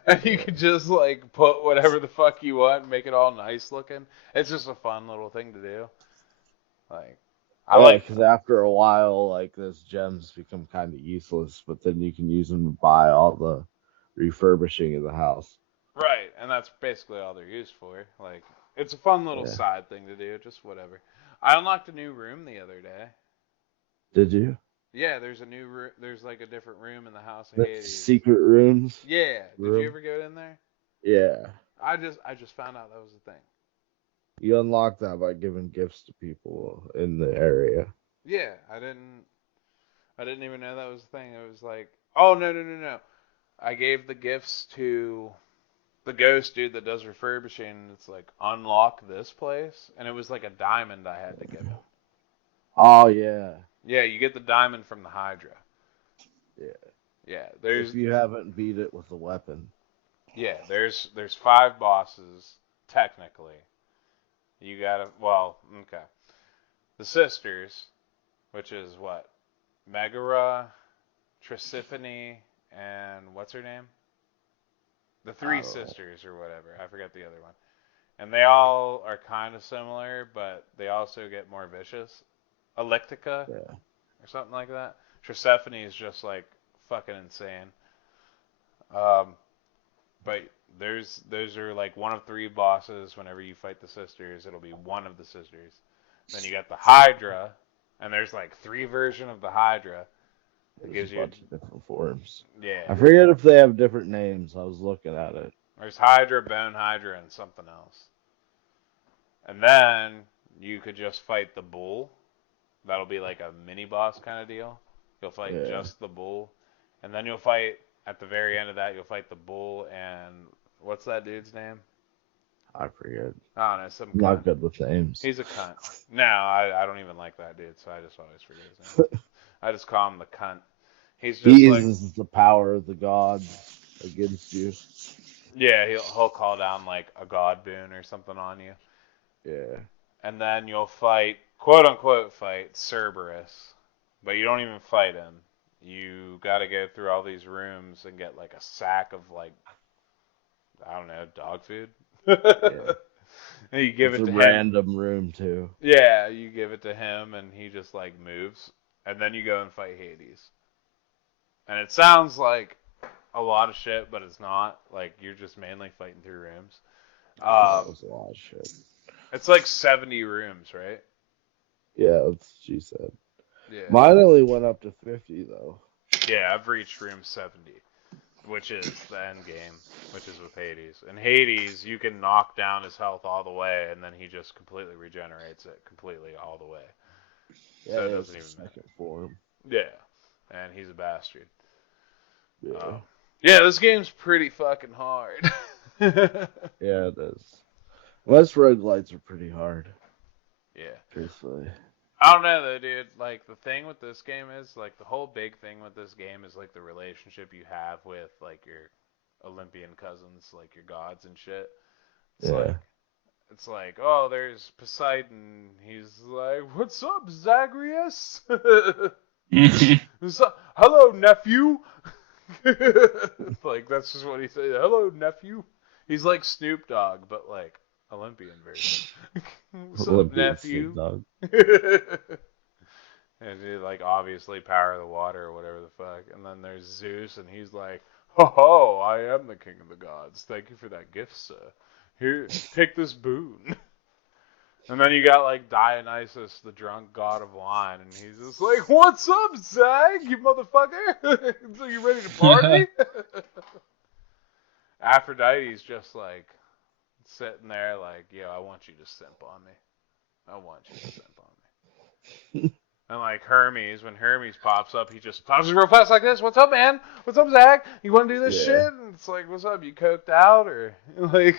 And you can just like put whatever the fuck you want and make it all nice looking. It's just a fun little thing to do. Like I like because after a while, like those gems become kind of useless, but then you can use them to buy all the refurbishing of the house. Right, and that's basically all they're used for. Like it's a fun little side thing to do, just whatever. I unlocked a new room the other day. Did you? Yeah, there's a new room. There's like a different room in the house of Hades. Secret rooms. Yeah. Did you ever go in there? Yeah. I just found out that was a thing. You unlock that by giving gifts to people in the area. Yeah, I didn't even know that was a thing. It was like, oh no. I gave the gifts to the ghost dude that does refurbishing. It's like, unlock this place, and it was like a diamond I had to give him. Oh yeah. Yeah, you get the diamond from the Hydra. Yeah. Yeah, there's If you haven't beat it with a weapon. yeah, there's 5 bosses technically. You gotta okay. The sisters, which is what? Megara, Tisiphone, and what's her name? The 3 sisters or whatever. I forget the other one. And they all are kind of similar, but they also get more vicious. Electica or something like that. Tisiphone is just like fucking insane. But those are like one of 3 bosses. Whenever you fight the sisters, it'll be one of the sisters. Then you got the Hydra, and there's like 3 versions of the Hydra. It gives a bunch of different forms. Yeah. I forget if they have different names. I was looking at it. There's Hydra, Bone Hydra, and something else. And then you could just fight the bull. That'll be like a mini boss kind of deal. You'll fight just the bull. And then you'll fight, at the very end of that, you'll fight the bull and, what's that dude's name? I forget. I don't know, some cunt. Not good with names. He's a cunt. No, I don't even like that dude, so I just always forget his name. I just call him the cunt. He uses the power of the gods against you. Yeah, he'll call down like a god boon or something on you. Yeah. And then you'll fight, quote unquote fight, Cerberus. But you don't even fight him. You gotta go through all these rooms and get like a sack of like, I don't know, dog food. Yeah. And you give it's it to a him. Random room too. Yeah, you give it to him and he just like moves. And then you go and fight Hades. And it sounds like a lot of shit, but it's not. Like, you're just mainly fighting through rooms. That was a lot of shit. It's like 70 rooms, right? Yeah, that's what she said. Yeah. Mine only went up to 50 though. Yeah, I've reached room 70, which is the end game, which is with Hades. In Hades, you can knock down his health all the way, and then he just completely regenerates it completely all the way. Yeah, so it doesn't even second form. Yeah, and he's a bastard. Yeah. Yeah, this game's pretty fucking hard. Yeah, it is. Most roguelites are pretty hard. Yeah. Truthfully. I don't know though, dude. Like, the thing with this game is, like, the whole big thing with this game is, like, the relationship you have with, like, your Olympian cousins, like, your gods and shit. It's like, oh, there's Poseidon. He's like, what's up, Zagreus? Hello, nephew. Like, that's just what he said. Hello, nephew. He's like Snoop Dogg, but like Olympian version. What's up, nephew? And he, like, obviously power of the water or whatever the fuck. And then there's Zeus, and he's like, ho ho, I am the king of the gods. Thank you for that gift, sir. Here, take this boon. And then you got, like, Dionysus, the drunk god of wine, and he's just like, what's up, Zag, you motherfucker? So you ready to party? Aphrodite's just, like, sitting there like, yo, I want you to simp on me. I want you to simp on me. And, like, Hermes, when Hermes pops up, he just pops real fast like this. What's up, man? What's up, Zach? You want to do this shit? And it's like, what's up? You coked out? Or, like...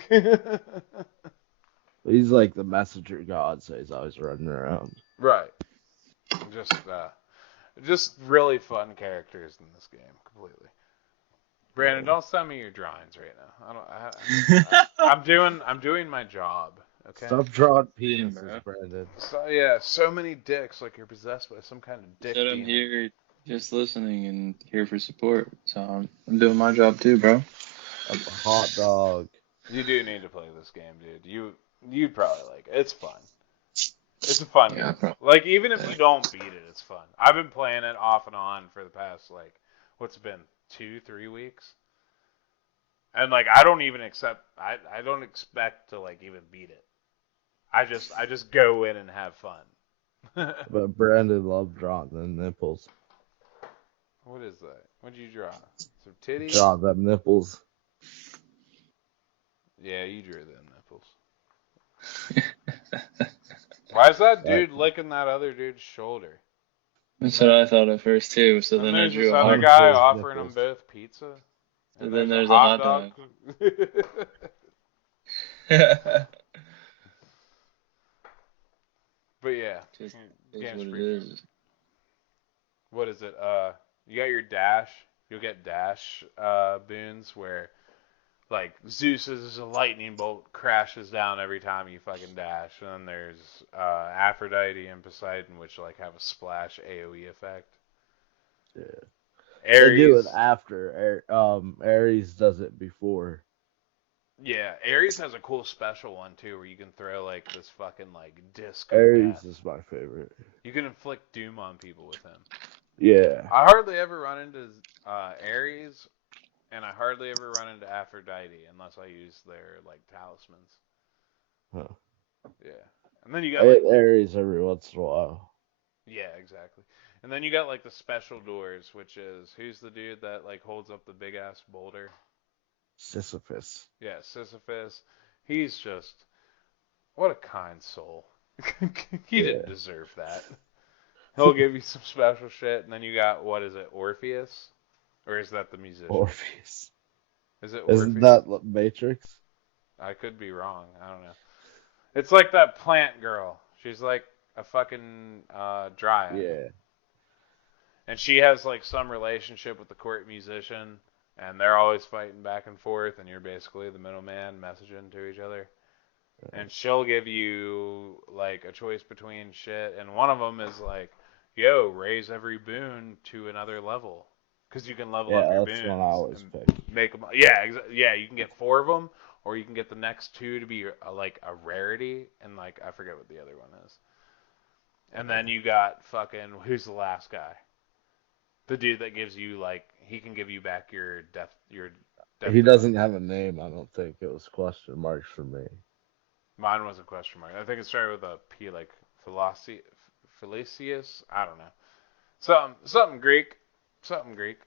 He's like the messenger god, so he's always running around. Right. Just really fun characters in this game, completely. Brandon, don't send me your drawings right now. I'm doing my job. Okay. Stop drawing penises, Brandon. So many dicks, like you're possessed by some kind of dick. Said I'm here just listening and here for support. So I'm doing my job too, bro. I'm a hot dog. You do need to play this game, dude. You'd probably like it. It's fun. It's a fun game. Like, even if you don't beat it, it's fun. I've been playing it off and on for the past, like, what's it been, 2-3 weeks? And, like, I don't expect to, like, even beat it. I just go in and have fun. But Brandon loved drawing the nipples. What is that? What did you draw? Some titties? Draw them nipples. Yeah, you drew them nipples. Why is that dude licking that other dude's shoulder? That's what I thought at first too. So then I drew this other guy offering them both pizza. And And then there's a there's a hot hot dog. dog. Just But yeah, is game's what it pretty fun. is. What is it? You got your dash. You'll get dash boons where like Zeus's lightning bolt crashes down every time you fucking dash. And then there's Aphrodite and Poseidon, which like have a splash AOE effect. Yeah. They do it Ares, after. Ares does it before. yeah, Ares has a cool special one too, where you can throw like this fucking like disc of Ares death. is my favorite. You can inflict doom on people with him. Yeah. I hardly ever run into Ares, and I hardly ever run into Aphrodite unless I use their like talismans. Huh. Yeah, and then you I got hit like Ares every once in a while. yeah, exactly. And then you got like the special doors, which is who's the dude that like holds up the big ass boulder? Sisyphus. Yeah, Sisyphus. He's just what a kind soul. He didn't Yeah. deserve that. He'll give you some special shit, and then you got what is it, Orpheus, or is that the musician? Orpheus. Is it Isn't Orpheus? that Matrix? I could be wrong. I don't know. It's like that plant girl. She's like a fucking dryad, Yeah. and she has like some relationship with the court musician, and they're always fighting back and forth, and you're basically the middleman messaging to each other. And she'll give you like a choice between shit, and one of them is like, "Yo, raise every boon to another level, because you can level up your Yeah, that's one I boons always and pick. make them." Yeah, yeah, you can get 4 of them, or you can get the next 2 to be like a rarity, and like I forget what the other one is. And then you got fucking who's the last guy? The dude that gives you like he can give you back your death He doesn't defense. have a name, I don't think. It was question marks for me. Mine was a question mark. I think it started with a P, like Felicius. I don't know. Something Greek. Something Greek.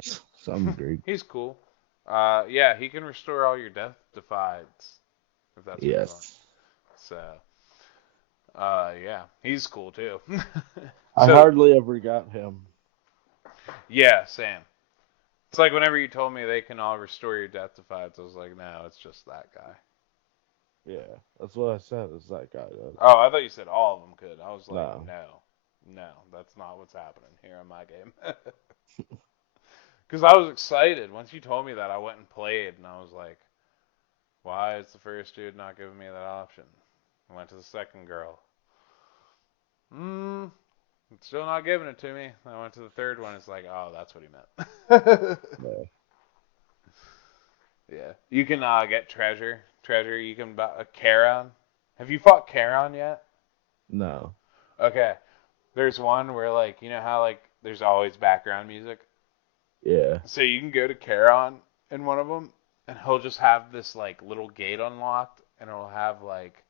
Some Greek. He's cool. Yeah, he can restore all your death defies if that's what you want. Yes. So, yeah, he's cool too. I So, hardly ever got him. yeah, Sam. It's like whenever you told me they can all restore your death defies, I was like, no, it's just that guy. Yeah, that's what I said. Is that guy does. Oh, I thought you said all of them could. I was like, No. no, that's not what's happening here in my game. Because I was excited. Once you told me that, I went and played, and I was like, why is the first dude not giving me that option? I went to the second girl. It's still not giving it to me. I went to the third one. It's like, oh, that's what he meant. No. Yeah. You can get treasure. Treasure, you can buy a Charon. Have you fought Charon yet? No. Okay. There's one where, like, you know how, like, there's always background music? Yeah. So you can go to Charon in one of them, and he'll just have this like little gate unlocked, and it'll have like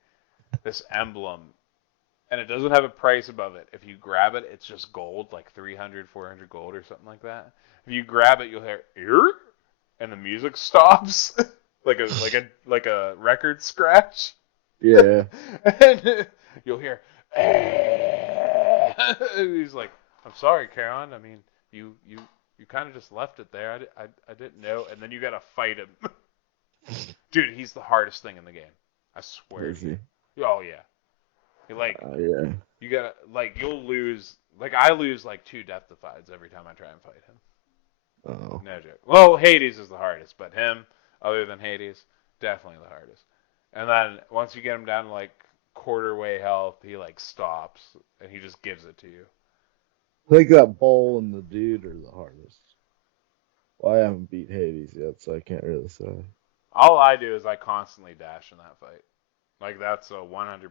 this emblem, and it doesn't have a price above it. If you grab it, it's just gold, like 300, 400 gold or something like that. If you grab it, you'll hear "ear," and the music stops, like a record scratch, Yeah. and you'll hear. He's like, "I'm sorry, Charon. I mean, you kind of just left it there. I didn't know." And then you gotta fight him. Dude, he's the hardest thing in the game. I swear Is to you. he? Oh, yeah. Yeah. You gotta, you'll lose. Like, I lose, 2 death defies every time I try and fight him. Oh. No joke. Well, Hades is the hardest, but him, other than Hades, definitely the hardest. And then once you get him down to, quarter way health, he, stops, and he just gives it to you. I think that bowl and the dude are the hardest. Well, I haven't beat Hades yet, so I can't really say. All I do is I constantly dash in that fight. Like, that's a 100%.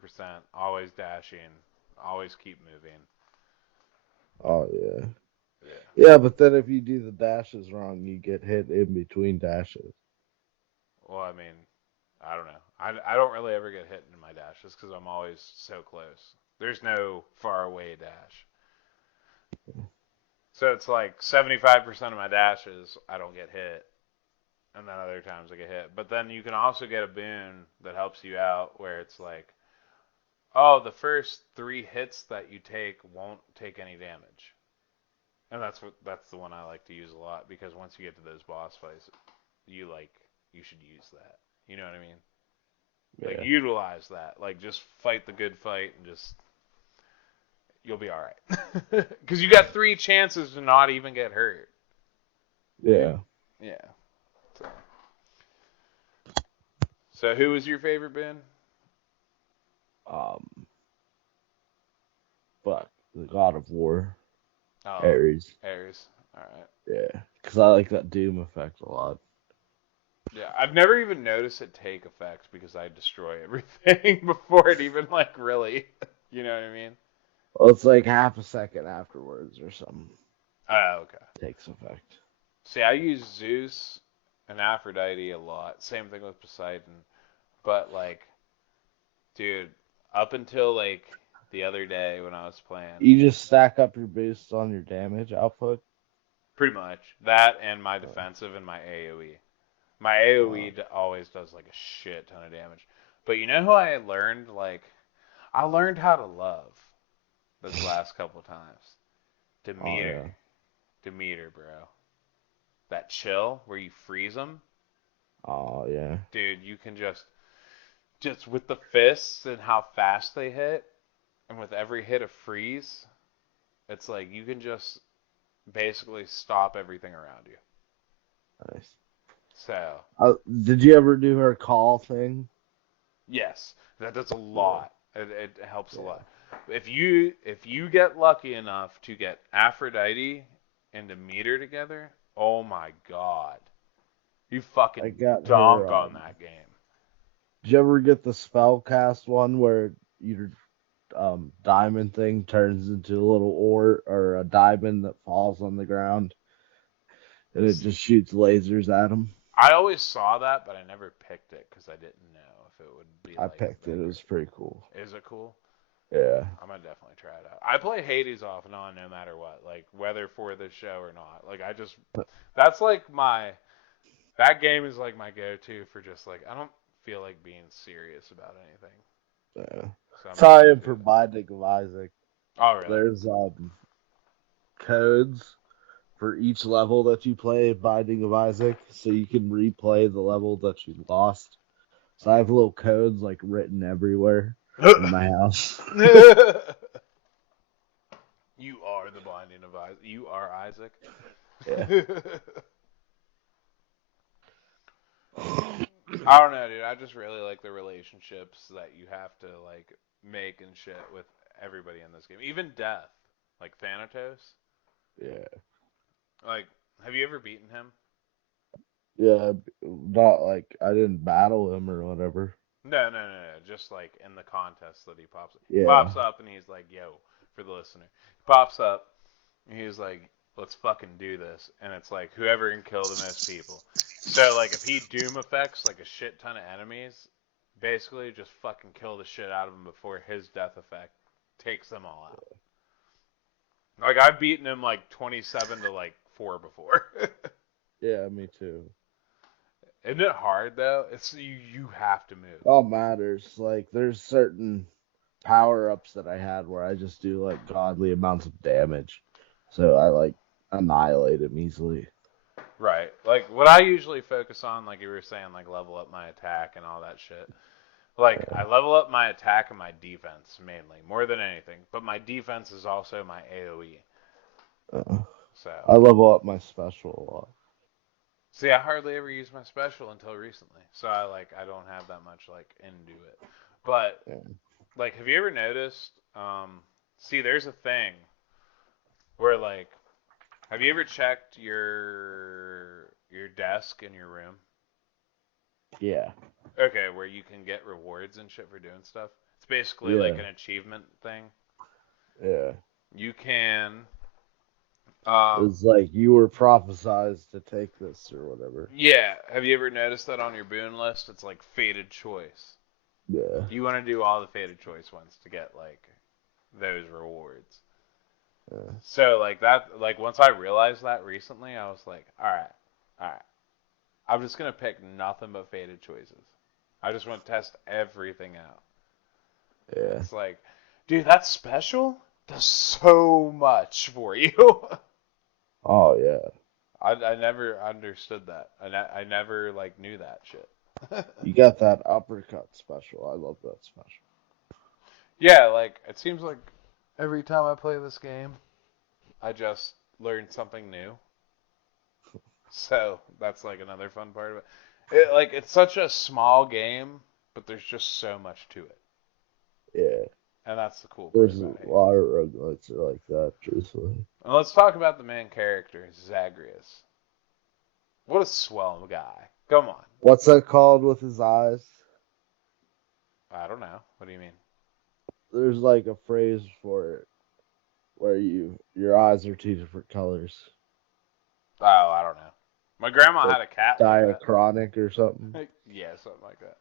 Always dashing. Always keep moving. Oh yeah. Yeah. Yeah, but then if you do the dashes wrong, you get hit in between dashes. Well, I mean, I don't know. I don't really ever get hit in my dashes because I'm always so close. There's no far away dash. So it's like 75% of my dashes, I don't get hit. And then other times I get hit. But then you can also get a boon that helps you out where it's like, oh, the first 3 hits that you take won't take any damage. And that's the one I like to use a lot because once you get to those boss fights, you should use that. You know what I mean? Yeah. Like utilize that. Like just fight the good fight and just you'll be all right. Because you got 3 chances to not even get hurt. Yeah. Yeah. So who was your favorite band? Um, but the God of War, Oh, Ares. Ares. All right. Yeah, because I like that Doom effect a lot. Yeah, I've never even noticed it take effect because I destroy everything before it even like really. You know what I mean? Well, it's like half a second afterwards or something Oh, okay. takes effect. See, I use Zeus and Aphrodite a lot. Same thing with Poseidon. But like, dude, up until like the other day when I was playing, You just stack up your boosts on your damage output. pretty much that and my defensive and my AoE. My AoE always does like a shit ton of damage. But you know who I learned? Like, I learned how to love this last couple times. Oh Demeter. yeah. Demeter, bro. That chill where you freeze them. Oh yeah. Dude, you can just with the fists and how fast they hit, and with every hit of freeze, it's like you can just basically stop everything around you. Nice. So, Did you ever do her call thing? yes, that does a lot. It helps a Yeah. lot. If you get lucky enough to get Aphrodite and Demeter together, oh my god. You I fucking got her. dunk on that game. Did you ever get the spell cast one where your diamond thing turns into a little ore or a diamond that falls on the ground and it just shoots lasers at them? I always saw that, but I never picked it because I didn't know if it would be I like. picked it. It was pretty cool. Is it cool? Yeah. I'm gonna definitely try it out. I play Hades off and on no matter what, like whether for the show or not. Like that's like that game is like my go-to for just like I don't feel like being serious about anything. Yeah. So I'm That's how just I gonna am do for that. Binding of Isaac. Oh really? There's codes for each level that you play in Binding of Isaac, so you can replay the level that you lost. So I have little codes like written everywhere in my house. You are the Binding of Isaac. You are Isaac. Yeah. I don't know, dude. I just really like the relationships that you have to like make and shit with everybody in this game. Even Death, like Thanatos. Yeah. Like, have you ever beaten him? Yeah. Not like I didn't battle him or whatever. No. Just like in the contest that he pops up. He Yeah. pops up and he's like, "Yo," for the listener. He pops up and he's like, "Let's fucking do this." And it's like whoever can kill the most people. So like if he doom effects like a shit ton of enemies, basically just fucking kill the shit out of him before his death effect takes them all out. Like I've beaten him like 27 to like 4 before. Yeah, me too. Isn't it hard though? It's you have to move. All matters. Like there's certain power ups that I had where I just do like godly amounts of damage. So I like annihilate him easily. Right. Like what I usually focus on, like you were saying, like level up my attack and all that shit. Like I level up my attack and my defense mainly, more than anything. But my defense is also my AOE. I So level up my special a lot. see, I hardly ever use my special until recently. So I don't have that much like into it. But Yeah. like, have you ever noticed? See, there's a thing where like, have you ever checked your desk in your room? Yeah. Okay, where you can get rewards and shit for doing stuff. It's basically like Yeah. an achievement thing. Yeah. You can, It's like you were prophesized to take this or whatever. yeah. Have you ever noticed that on your boon list? It's like fated choice. Yeah. You want to do all the fated choice ones to get like those rewards. Yeah. So like that, like once I realized that recently, I was like, all right. I'm just gonna pick nothing but fated choices. I just want to test everything out. Yeah. It's like, dude, that special does so much for you. Oh yeah. I never understood that. I never like knew that shit. You got that uppercut special. I love that special. Yeah, like it seems like every time I play this game, I just learn something new. So that's like another fun part of it. Like it's such a small game, but there's just so much to it, Yeah. and that's the cool part There's a about it. lot of roguelites that are like that, truthfully. And let's talk about the main character, Zagreus. What a swell guy. Come on. What's that called with his eyes? I don't know. What do you mean? There's like a phrase for it where your eyes are two different colors. Oh, I don't know. My grandma Like had a cat like diachronic or something. that. Yeah, something like that.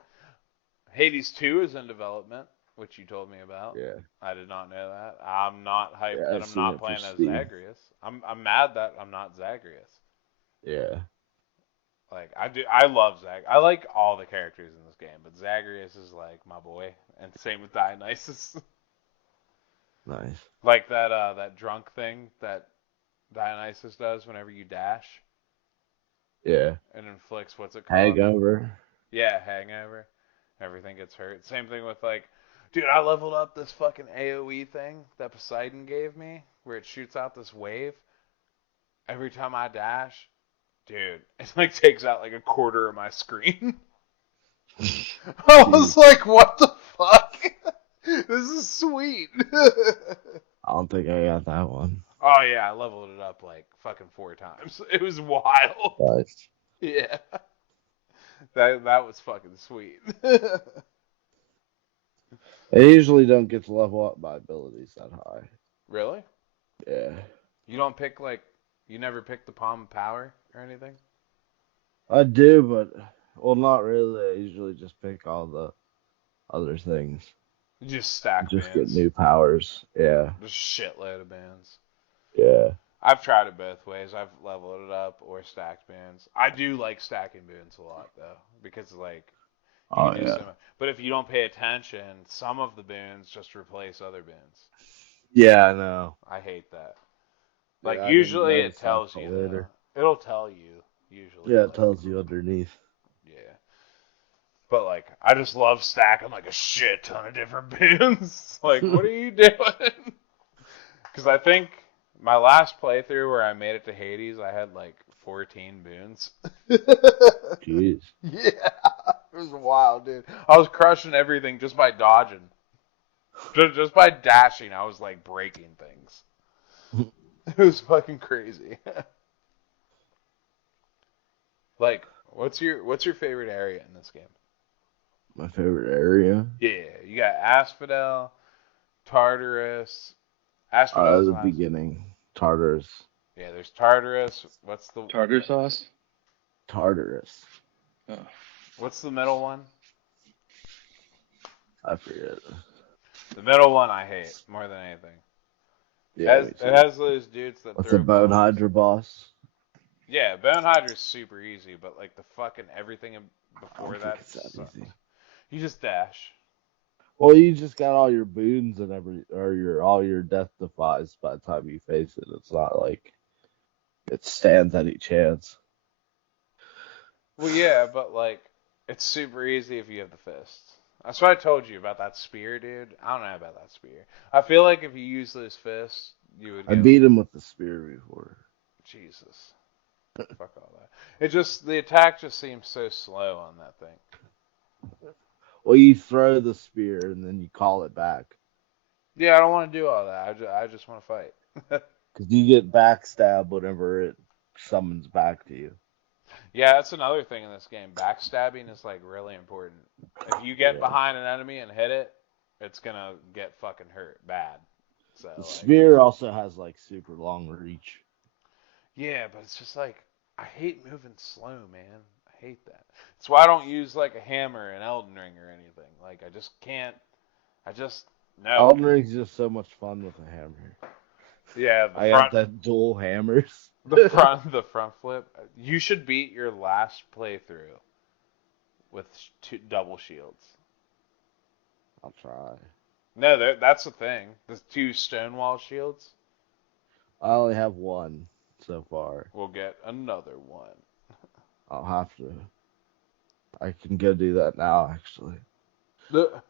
Hades 2 is in development, which you told me about. Yeah. I did not know that. I'm not hyped Yeah, that I've I'm seen not it for playing as Steam. Zagreus. I'm mad that I'm not Zagreus. Yeah. Like I love Zag. I like all the characters in this game, but Zagreus is like my boy, and same with Dionysus. Nice. Like that drunk thing that Dionysus does whenever you dash Yeah. and inflicts what's it called? Hangover. Yeah, hangover. Everything gets hurt. Same thing with like, dude, I leveled up this fucking AoE thing that Poseidon gave me, where it shoots out this wave every time I dash. Dude, it like takes out like a quarter of my screen. I was like, what the fuck? This is sweet. I don't think I got that one. Oh yeah, I leveled it up like fucking 4 times. It was wild. Nice. Yeah. That was fucking sweet. I usually don't get to level up my abilities that high. Really? Yeah. You don't pick like you never pick the palm of power or anything? I do, but well, not really. I usually just pick all the other things. You just stack Just get bands. new powers. Yeah. Just shitload of bands. Yeah. I've tried it both ways. I've leveled it up or stacked bands. I do like stacking bands a lot though, because like you Oh can do yeah. so much. But if you don't pay attention, some of the bands just replace other bands. Yeah, I know. I hate that. Yeah, Like I didn't usually it notice that tells till you later. though. It'll tell you usually. Yeah, it Like, tells you underneath. yeah. But like I just love stacking like a shit ton of different bands. Like what are you doing? Because I think my last playthrough where I made it to Hades, I had like 14 boons. Jeez. Yeah, it was wild, dude. I was crushing everything just by dodging. Just by dashing, I was like breaking things. It was fucking crazy. Like, what's your favorite area in this game? My favorite area. Yeah, you got Asphodel, Tartarus. Asphodel's The nice. beginning. Tartarus. Yeah, there's Tartarus. What's the Tartar sauce? Tartarus. Oh. What's the middle one? I forget. The middle one I hate more than anything. Yeah, It has those dudes that what's throw a Bone bombs. Hydra boss? Yeah, Bone Hydra's super easy, but like the fucking everything I before don't that think it's that sucks. easy. You just dash. Well, you just got all your boons and all your death defies by the time you face it. It's not like it stands any chance. Well, yeah, but like it's super easy if you have the fists. That's what I told you about that spear, dude. I don't know about that spear. I feel like if you use those fists, you would I get beat him with the spear before. Jesus. Fuck all that. It just the attack just seems so slow on that thing. Well, you throw the spear and then you call it back. Yeah, I don't want to do all that. I just want to fight. Because you get backstab whenever it summons back to you. Yeah, that's another thing in this game. Backstabbing is like really important. If you get Yeah. behind an enemy and hit it, it's gonna get fucking hurt bad. So The like, spear also has like super long reach. yeah, but it's just like I hate moving slow, man. I hate that. That's why I don't use like a hammer in Elden Ring or anything. Like I just can't. I just no. Elden Ring's just so much fun with a hammer. Yeah, I got that dual hammers. the front flip. You should beat your last playthrough with double shields. I'll try. No, that's the thing. The 2 Stonewall shields. I only have one. so far. We'll get another one. I'll have to. I can go do that now, actually. The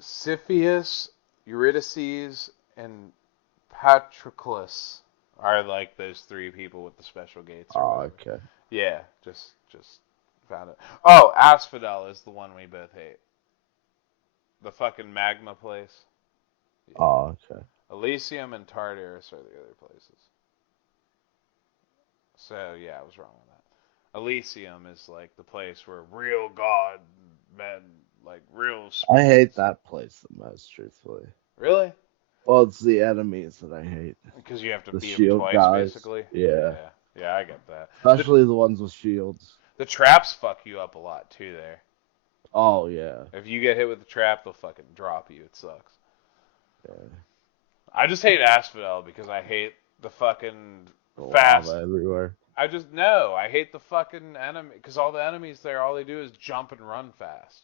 Siphius, Eurydice, and Patroclus are like those three people with the special gates. Or Oh, whatever. okay. Yeah, just found it. Oh, Asphodel is the one we both hate. The fucking magma place. Yeah. Oh, okay. Elysium and Tartarus are the other places. So yeah, I was wrong on that. Elysium is like the place where real god men, like real. I hate spirits- that place the most, truthfully. Really? Well, it's the enemies that I hate. Because you have to The beat them shield twice, guys. basically. Yeah. Yeah, I get that. Especially the ones with shields. The traps fuck you up a lot too. There, Oh, yeah. if you get hit with the trap, they'll fucking drop you. It sucks. Yeah. I just hate Asphodel because I hate the fucking The fast. lava everywhere. I hate the fucking enemy because all the enemies there, all they do is jump and run fast.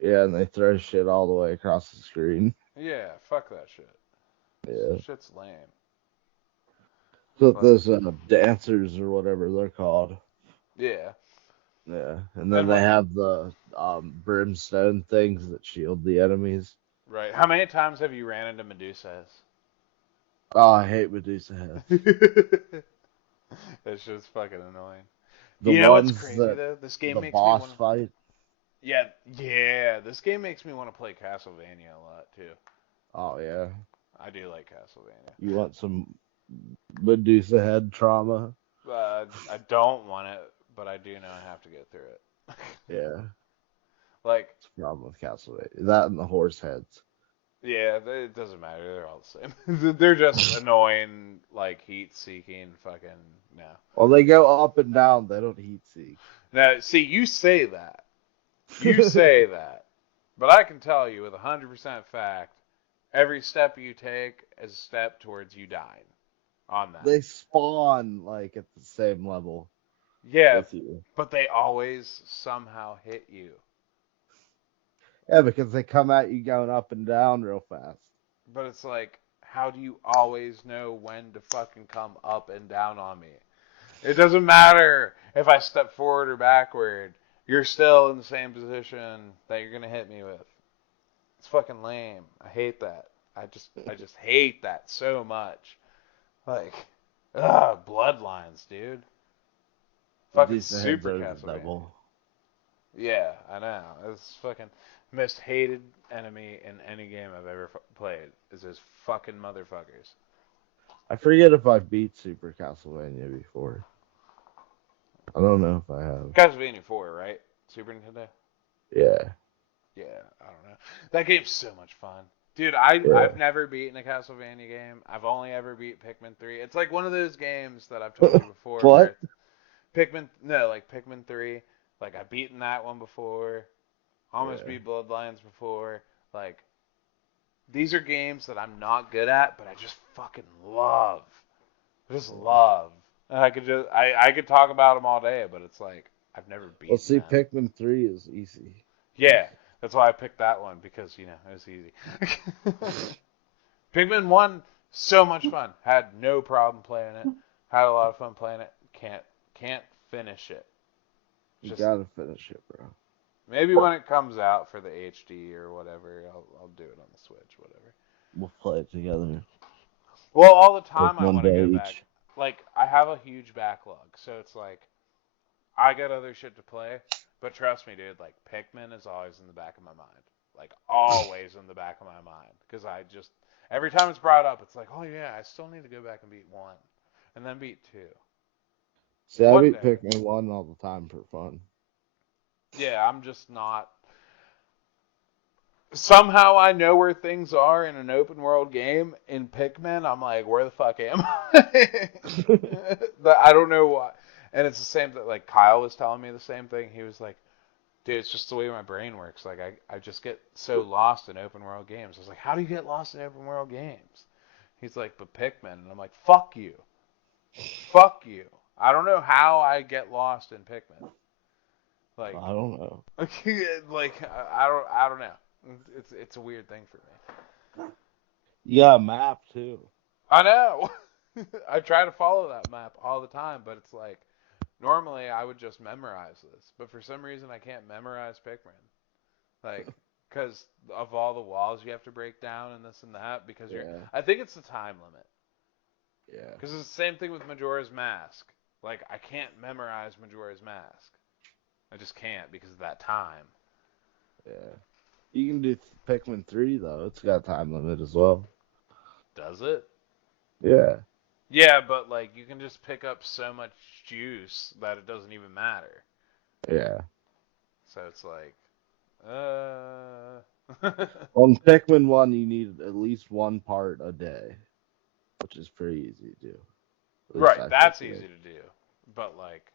Yeah, and they throw shit all the way across the screen. Yeah, fuck that shit. Yeah. Shit's lame. So Fuck. those dancers or whatever they're called. Yeah. Yeah. And then And they what- have the brimstone things that shield the enemies. Right. How many times have you ran into Medusa's? Oh, I hate Medusa heads. That's just fucking annoying. The You know what's ones crazy that though? This game the makes boss me want. fight. Yeah. This game makes me want to play Castlevania a lot too. Oh yeah. I do like Castlevania. You want some Medusa head trauma? I don't want it, but I do know I have to get through it. Yeah. Like, It's a problem with Castlevania. That and the horse heads. yeah, it doesn't matter. They're all the same. They're just annoying, like heat-seeking. Fucking no. Well, they go up and down. They don't heat seek. Now, see, you say that. You say that. But I can tell you with 100% fact, every step you take is a step towards you dying on that. They spawn like at the same level Yeah, with you. but they always somehow hit you. Yeah, because they come at you going up and down real fast. But it's like, how do you always know when to fucking come up and down on me? It doesn't matter if I step forward or backward. You're still in the same position that you're gonna hit me with. It's fucking lame. I hate that. I just hate that so much. Like, bloodlines, dude. Fucking Medusa heads super are the Castlevania. devil. Yeah, I know. It's fucking most hated enemy in any game I've ever played is those fucking motherfuckers. I forget if I beat Super Castlevania before. I don't know if I have. Castlevania 4, right? Super Nintendo? Yeah. Yeah, I don't know. That game's so much fun. Dude, Yeah. I've never beaten a Castlevania game. I've only ever beat Pikmin 3. It's like one of those games that I've told you before. What? where Pikmin 3. Like, I've beaten that one before. Almost Yeah. beat Bloodlines before. Like, these are games that I'm not good at, but I just fucking love. I just love. And I could talk about them all day, but it's like, I've never beaten Well, see, them. Pikmin 3 is easy. Yeah, that's why I picked that one, because, it was easy. Pikmin 1, so much fun. Had no problem playing it. Had a lot of fun playing it. Can't finish it. You Just gotta finish it, bro. maybe when it comes out for the HD or whatever, I'll do it on the Switch, whatever. We'll play it together. Well, all the time Like I one want to day go each. back. Like, I have a huge backlog, so it's like, I got other shit to play, but trust me, dude, like, Pikmin is always in the back of my mind. Like, always in the back of my mind. Because every time it's brought up, it's like, oh yeah, I still need to go back and beat 1. And then beat 2. See, I One beat day. Pikmin 1 all the time for fun. Yeah, I'm just not. Somehow I know where things are in an open world game. In Pikmin, I'm like, where the fuck am I? I don't know why. And it's the same thing. Like, Kyle was telling me the same thing. He was like, dude, it's just the way my brain works. Like, I just get so lost in open world games. I was like, how do you get lost in open world games? He's like, but Pikmin. And I'm like, fuck you. Fuck you. I don't know how I get lost in Pikmin. Like, I don't know. like I don't know. It's a weird thing for me. You got a map, too. I know. I try to follow that map all the time, but it's like normally I would just memorize this, but for some reason I can't memorize Pikmin. Like, because of all the walls you have to break down and this and that, because you're. Yeah, I think it's the time limit. yeah, Because it's the same thing with Majora's Mask. Like, I can't memorize Majora's Mask. I just can't because of that time. yeah. You can do Pikmin 3 though. It's got a time limit as well. Does it? Yeah, Yeah, but like you can just pick up so much juice that it doesn't even matter. yeah. So it's like, uh. On Pikmin 1, you need at least one part a day, which is pretty easy to do. At least Right, I think that's it easy is. to do. But like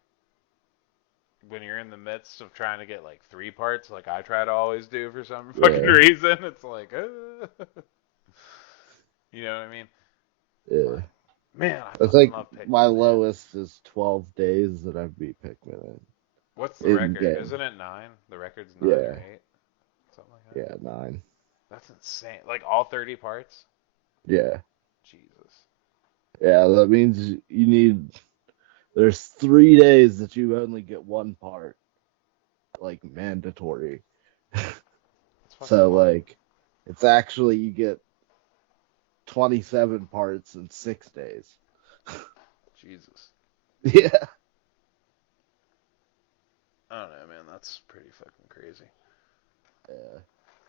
when you're in the midst of trying to get like 3 parts, like I try to always do for some fucking Yeah, reason, it's like, you know what I mean? yeah. But man, I I fucking think love my Pikmin, man. lowest is 12 days that I've beat Pikmin What's the in record? game. Isn't it 9? The record's 9 or Yeah, 8, something like that. yeah, 9. That's insane. Like all 30 parts. Yeah, Jesus. yeah. That means you need. There's 3 days that you only get one part, like mandatory. That's fucking So wild. like, it's actually you get 27 parts in 6 days. Jesus. Yeah, I don't know, man. That's pretty fucking crazy. yeah.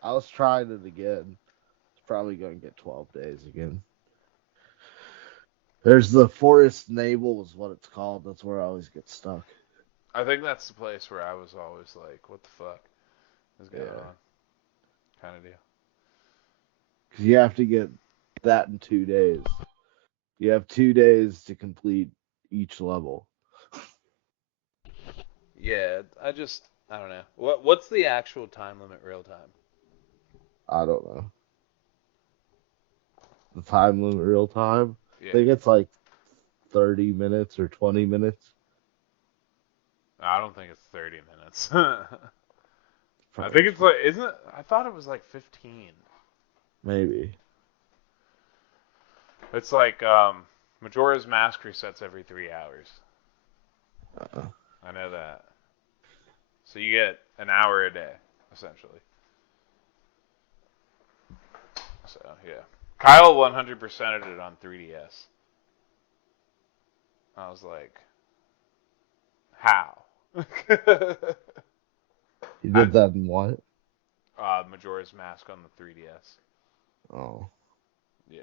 I was trying it again. It's probably gonna get 12 days again. There's the Forest Navel is what it's called. That's where I always get stuck. I think that's the place where I was always like, what the fuck is going Yeah, on? Kind of deal. because you have to get that in 2 days. You have 2 days to complete each level. Yeah, I don't know. What's the actual time limit real time? I don't know. The time limit real time. I Yeah. think it's like 30 minutes or 20 minutes. I don't think it's 30 minutes. I Probably think it's like, isn't it? I thought it was like 15. maybe. It's like Majora's Mask resets every 3 hours. Uh, I know that. So you get an hour a day, essentially. So yeah, Kyle 100%ed it on 3DS. I was like, how? you I did that in what? Majora's Mask on the 3DS. Oh, Yeah.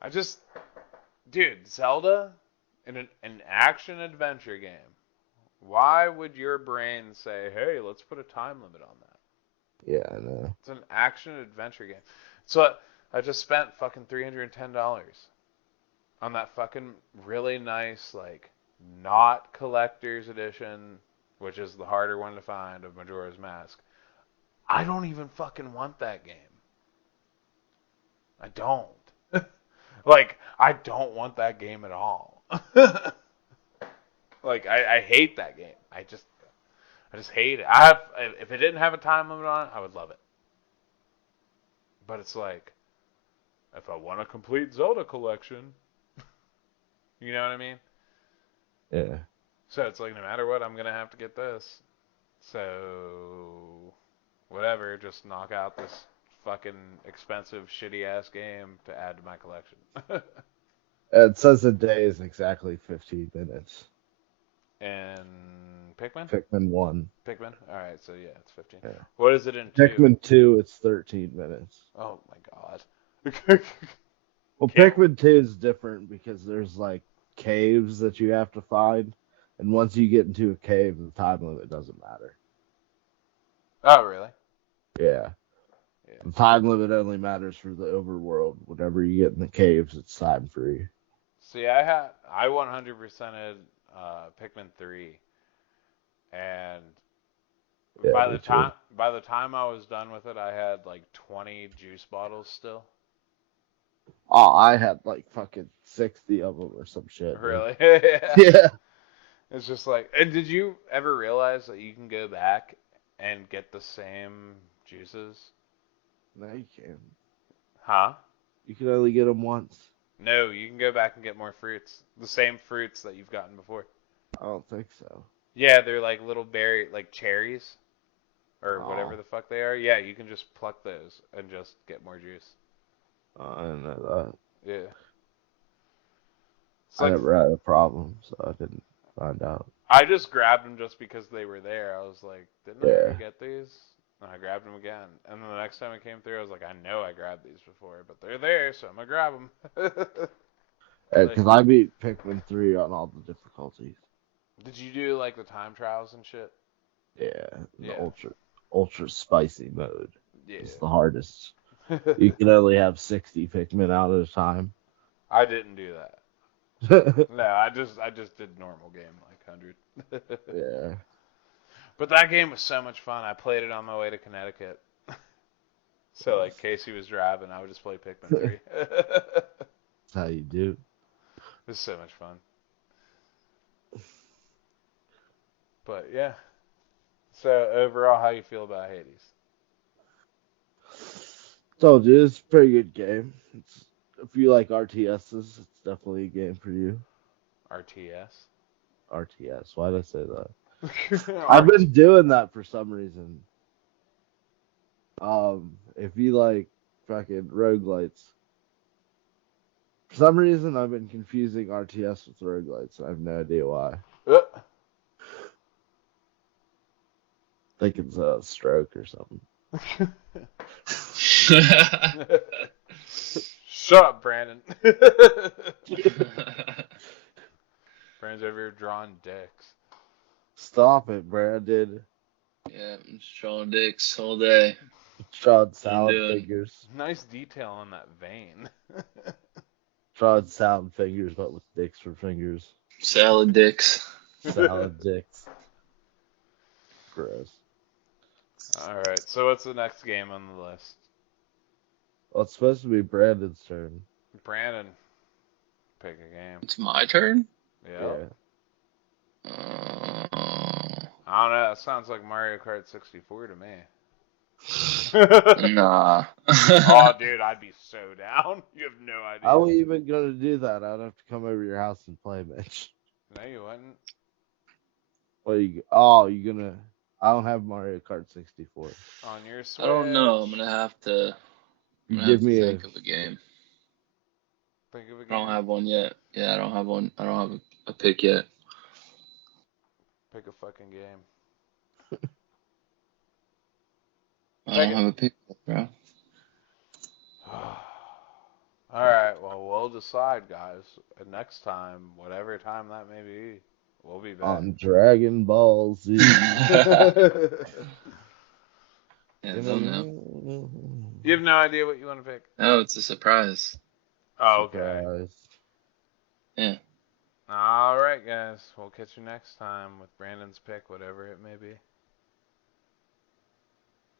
I just, dude, Zelda in an action adventure game. Why would your brain say, "Hey, let's put a time limit on that"? yeah, I know. It's an action adventure game. So I just spent fucking $310 on that fucking really nice like not collector's edition, which is the harder one to find of Majora's Mask. I don't even fucking want that game. I don't. Like, I don't want that game at all. Like, I hate that game. I just hate it. I have if it didn't have a time limit on it, I would love it. But it's like if I want a complete Zelda collection, you know what I mean? Yeah, So it's like no matter what, I'm gonna have to get this. So whatever, just knock out this fucking expensive shitty ass game to add to my collection. it says a day is exactly 15 minutes. And Pikmin? Pikmin 1. Pikmin? Alright, so yeah, it's 15. Yeah. What is it in 2? Pikmin 2, it's 13 minutes. Oh my god. Well, Can't. Pikmin 2 is different because there's like caves that you have to find, and once you get into a cave, the time limit doesn't matter. Oh, really? Yeah, Yeah. the time limit only matters for the overworld. Whenever you get in the caves, it's time free. See, I 100%ed Pikmin 3, and Yeah, me too. by the time I was done with it, I had like 20 juice bottles still. Oh, I had like fucking 60 of them or some shit, dude. Really? Yeah. Yeah. It's just like, and did you ever realize that you can go back and get the same juices? No, you can't. Huh? You can only get them once. No, you can go back and get more fruits. The same fruits that you've gotten before. I don't think so. Yeah, they're like little berry, like cherries, or whatever Oh, the fuck they are. Yeah, you can just pluck those and just get more juice. I didn't know that. Yeah. It's I like never had a problem, so I didn't find out. I just grabbed them just because they were there. I was like, didn't I already Yeah. get these? And I grabbed them again. And then the next time it came through, I was like, I know I grabbed these before, but they're there, so I'm gonna grab them. Like, Because I beat Pikmin 3 on all the difficulties. did you do like the time trials and shit? Yeah, the Yeah. ultra spicy mode Yeah. is the hardest. You can only have 60 Pikmin out at a time. I didn't do that. Yeah. No, I just did normal game like 100. That's But that game was so much fun. I played it on my way to Connecticut. So like Casey was driving, I would just play Pikmin 3. how you do. It was so much fun. But yeah. So overall, how you feel about Hades? Told you, it's a pretty good game. If you like RTSs, it's definitely a game for you. RTS. RTS. Why did I say that? I've been doing that for some reason. If you like fucking roguelites, for some reason I've been confusing RTS with roguelites. I have no idea why. Uh, I think it's a stroke or something. Shut up, Brandon. Brandon's over here drawing dicks. Stop it, Brandon. Yeah, I'm just drawing dicks all day. Drawing salad doing? fingers. Nice detail on that vein. Drawing salad fingers, but with dicks for fingers. Salad dicks. Salad dicks. Gross. Alright, so what's the next game on the list? Well, it's supposed to be Brandon's turn. Brandon, pick a game. It's my turn? Yeah. Uh, I don't know, that sounds like Mario Kart 64 to me. nah. Oh, dude, I'd be so down. You have no idea. How are we even gonna do that? I'd have to come over to your house and play, Mitch. No, you wouldn't. What are you? Oh, you gonna? I don't have Mario Kart 64. On your Switch. I don't know. I'm gonna have to. You give me think of a game. Think of a game. I don't have one yet. Yeah, I don't have one. I don't have a pick yet. Pick a fucking game. I don't have a pick yet, bro. Alright, well, we'll decide, guys. And next time, whatever time that may be, we'll be back. On Dragon Ball Z. Yeah, I don't know. You have no idea what you want to pick? No, it's a surprise. Oh, okay. Surprise. Yeah. Alright, guys. We'll catch you next time with Brandon's pick, whatever it may be.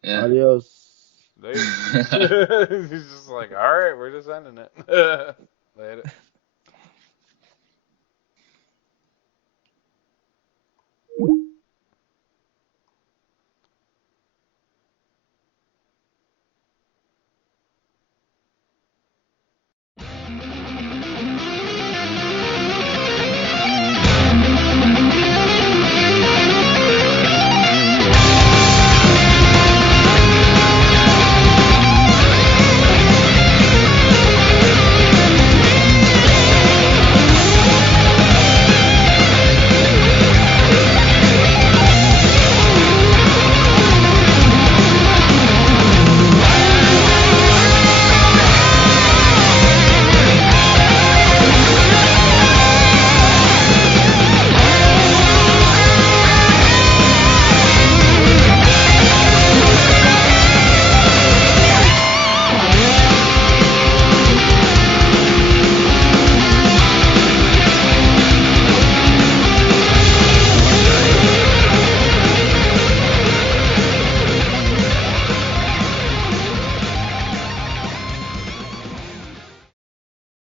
Yeah. Adios. He's just like, alright, we're just ending it. Later.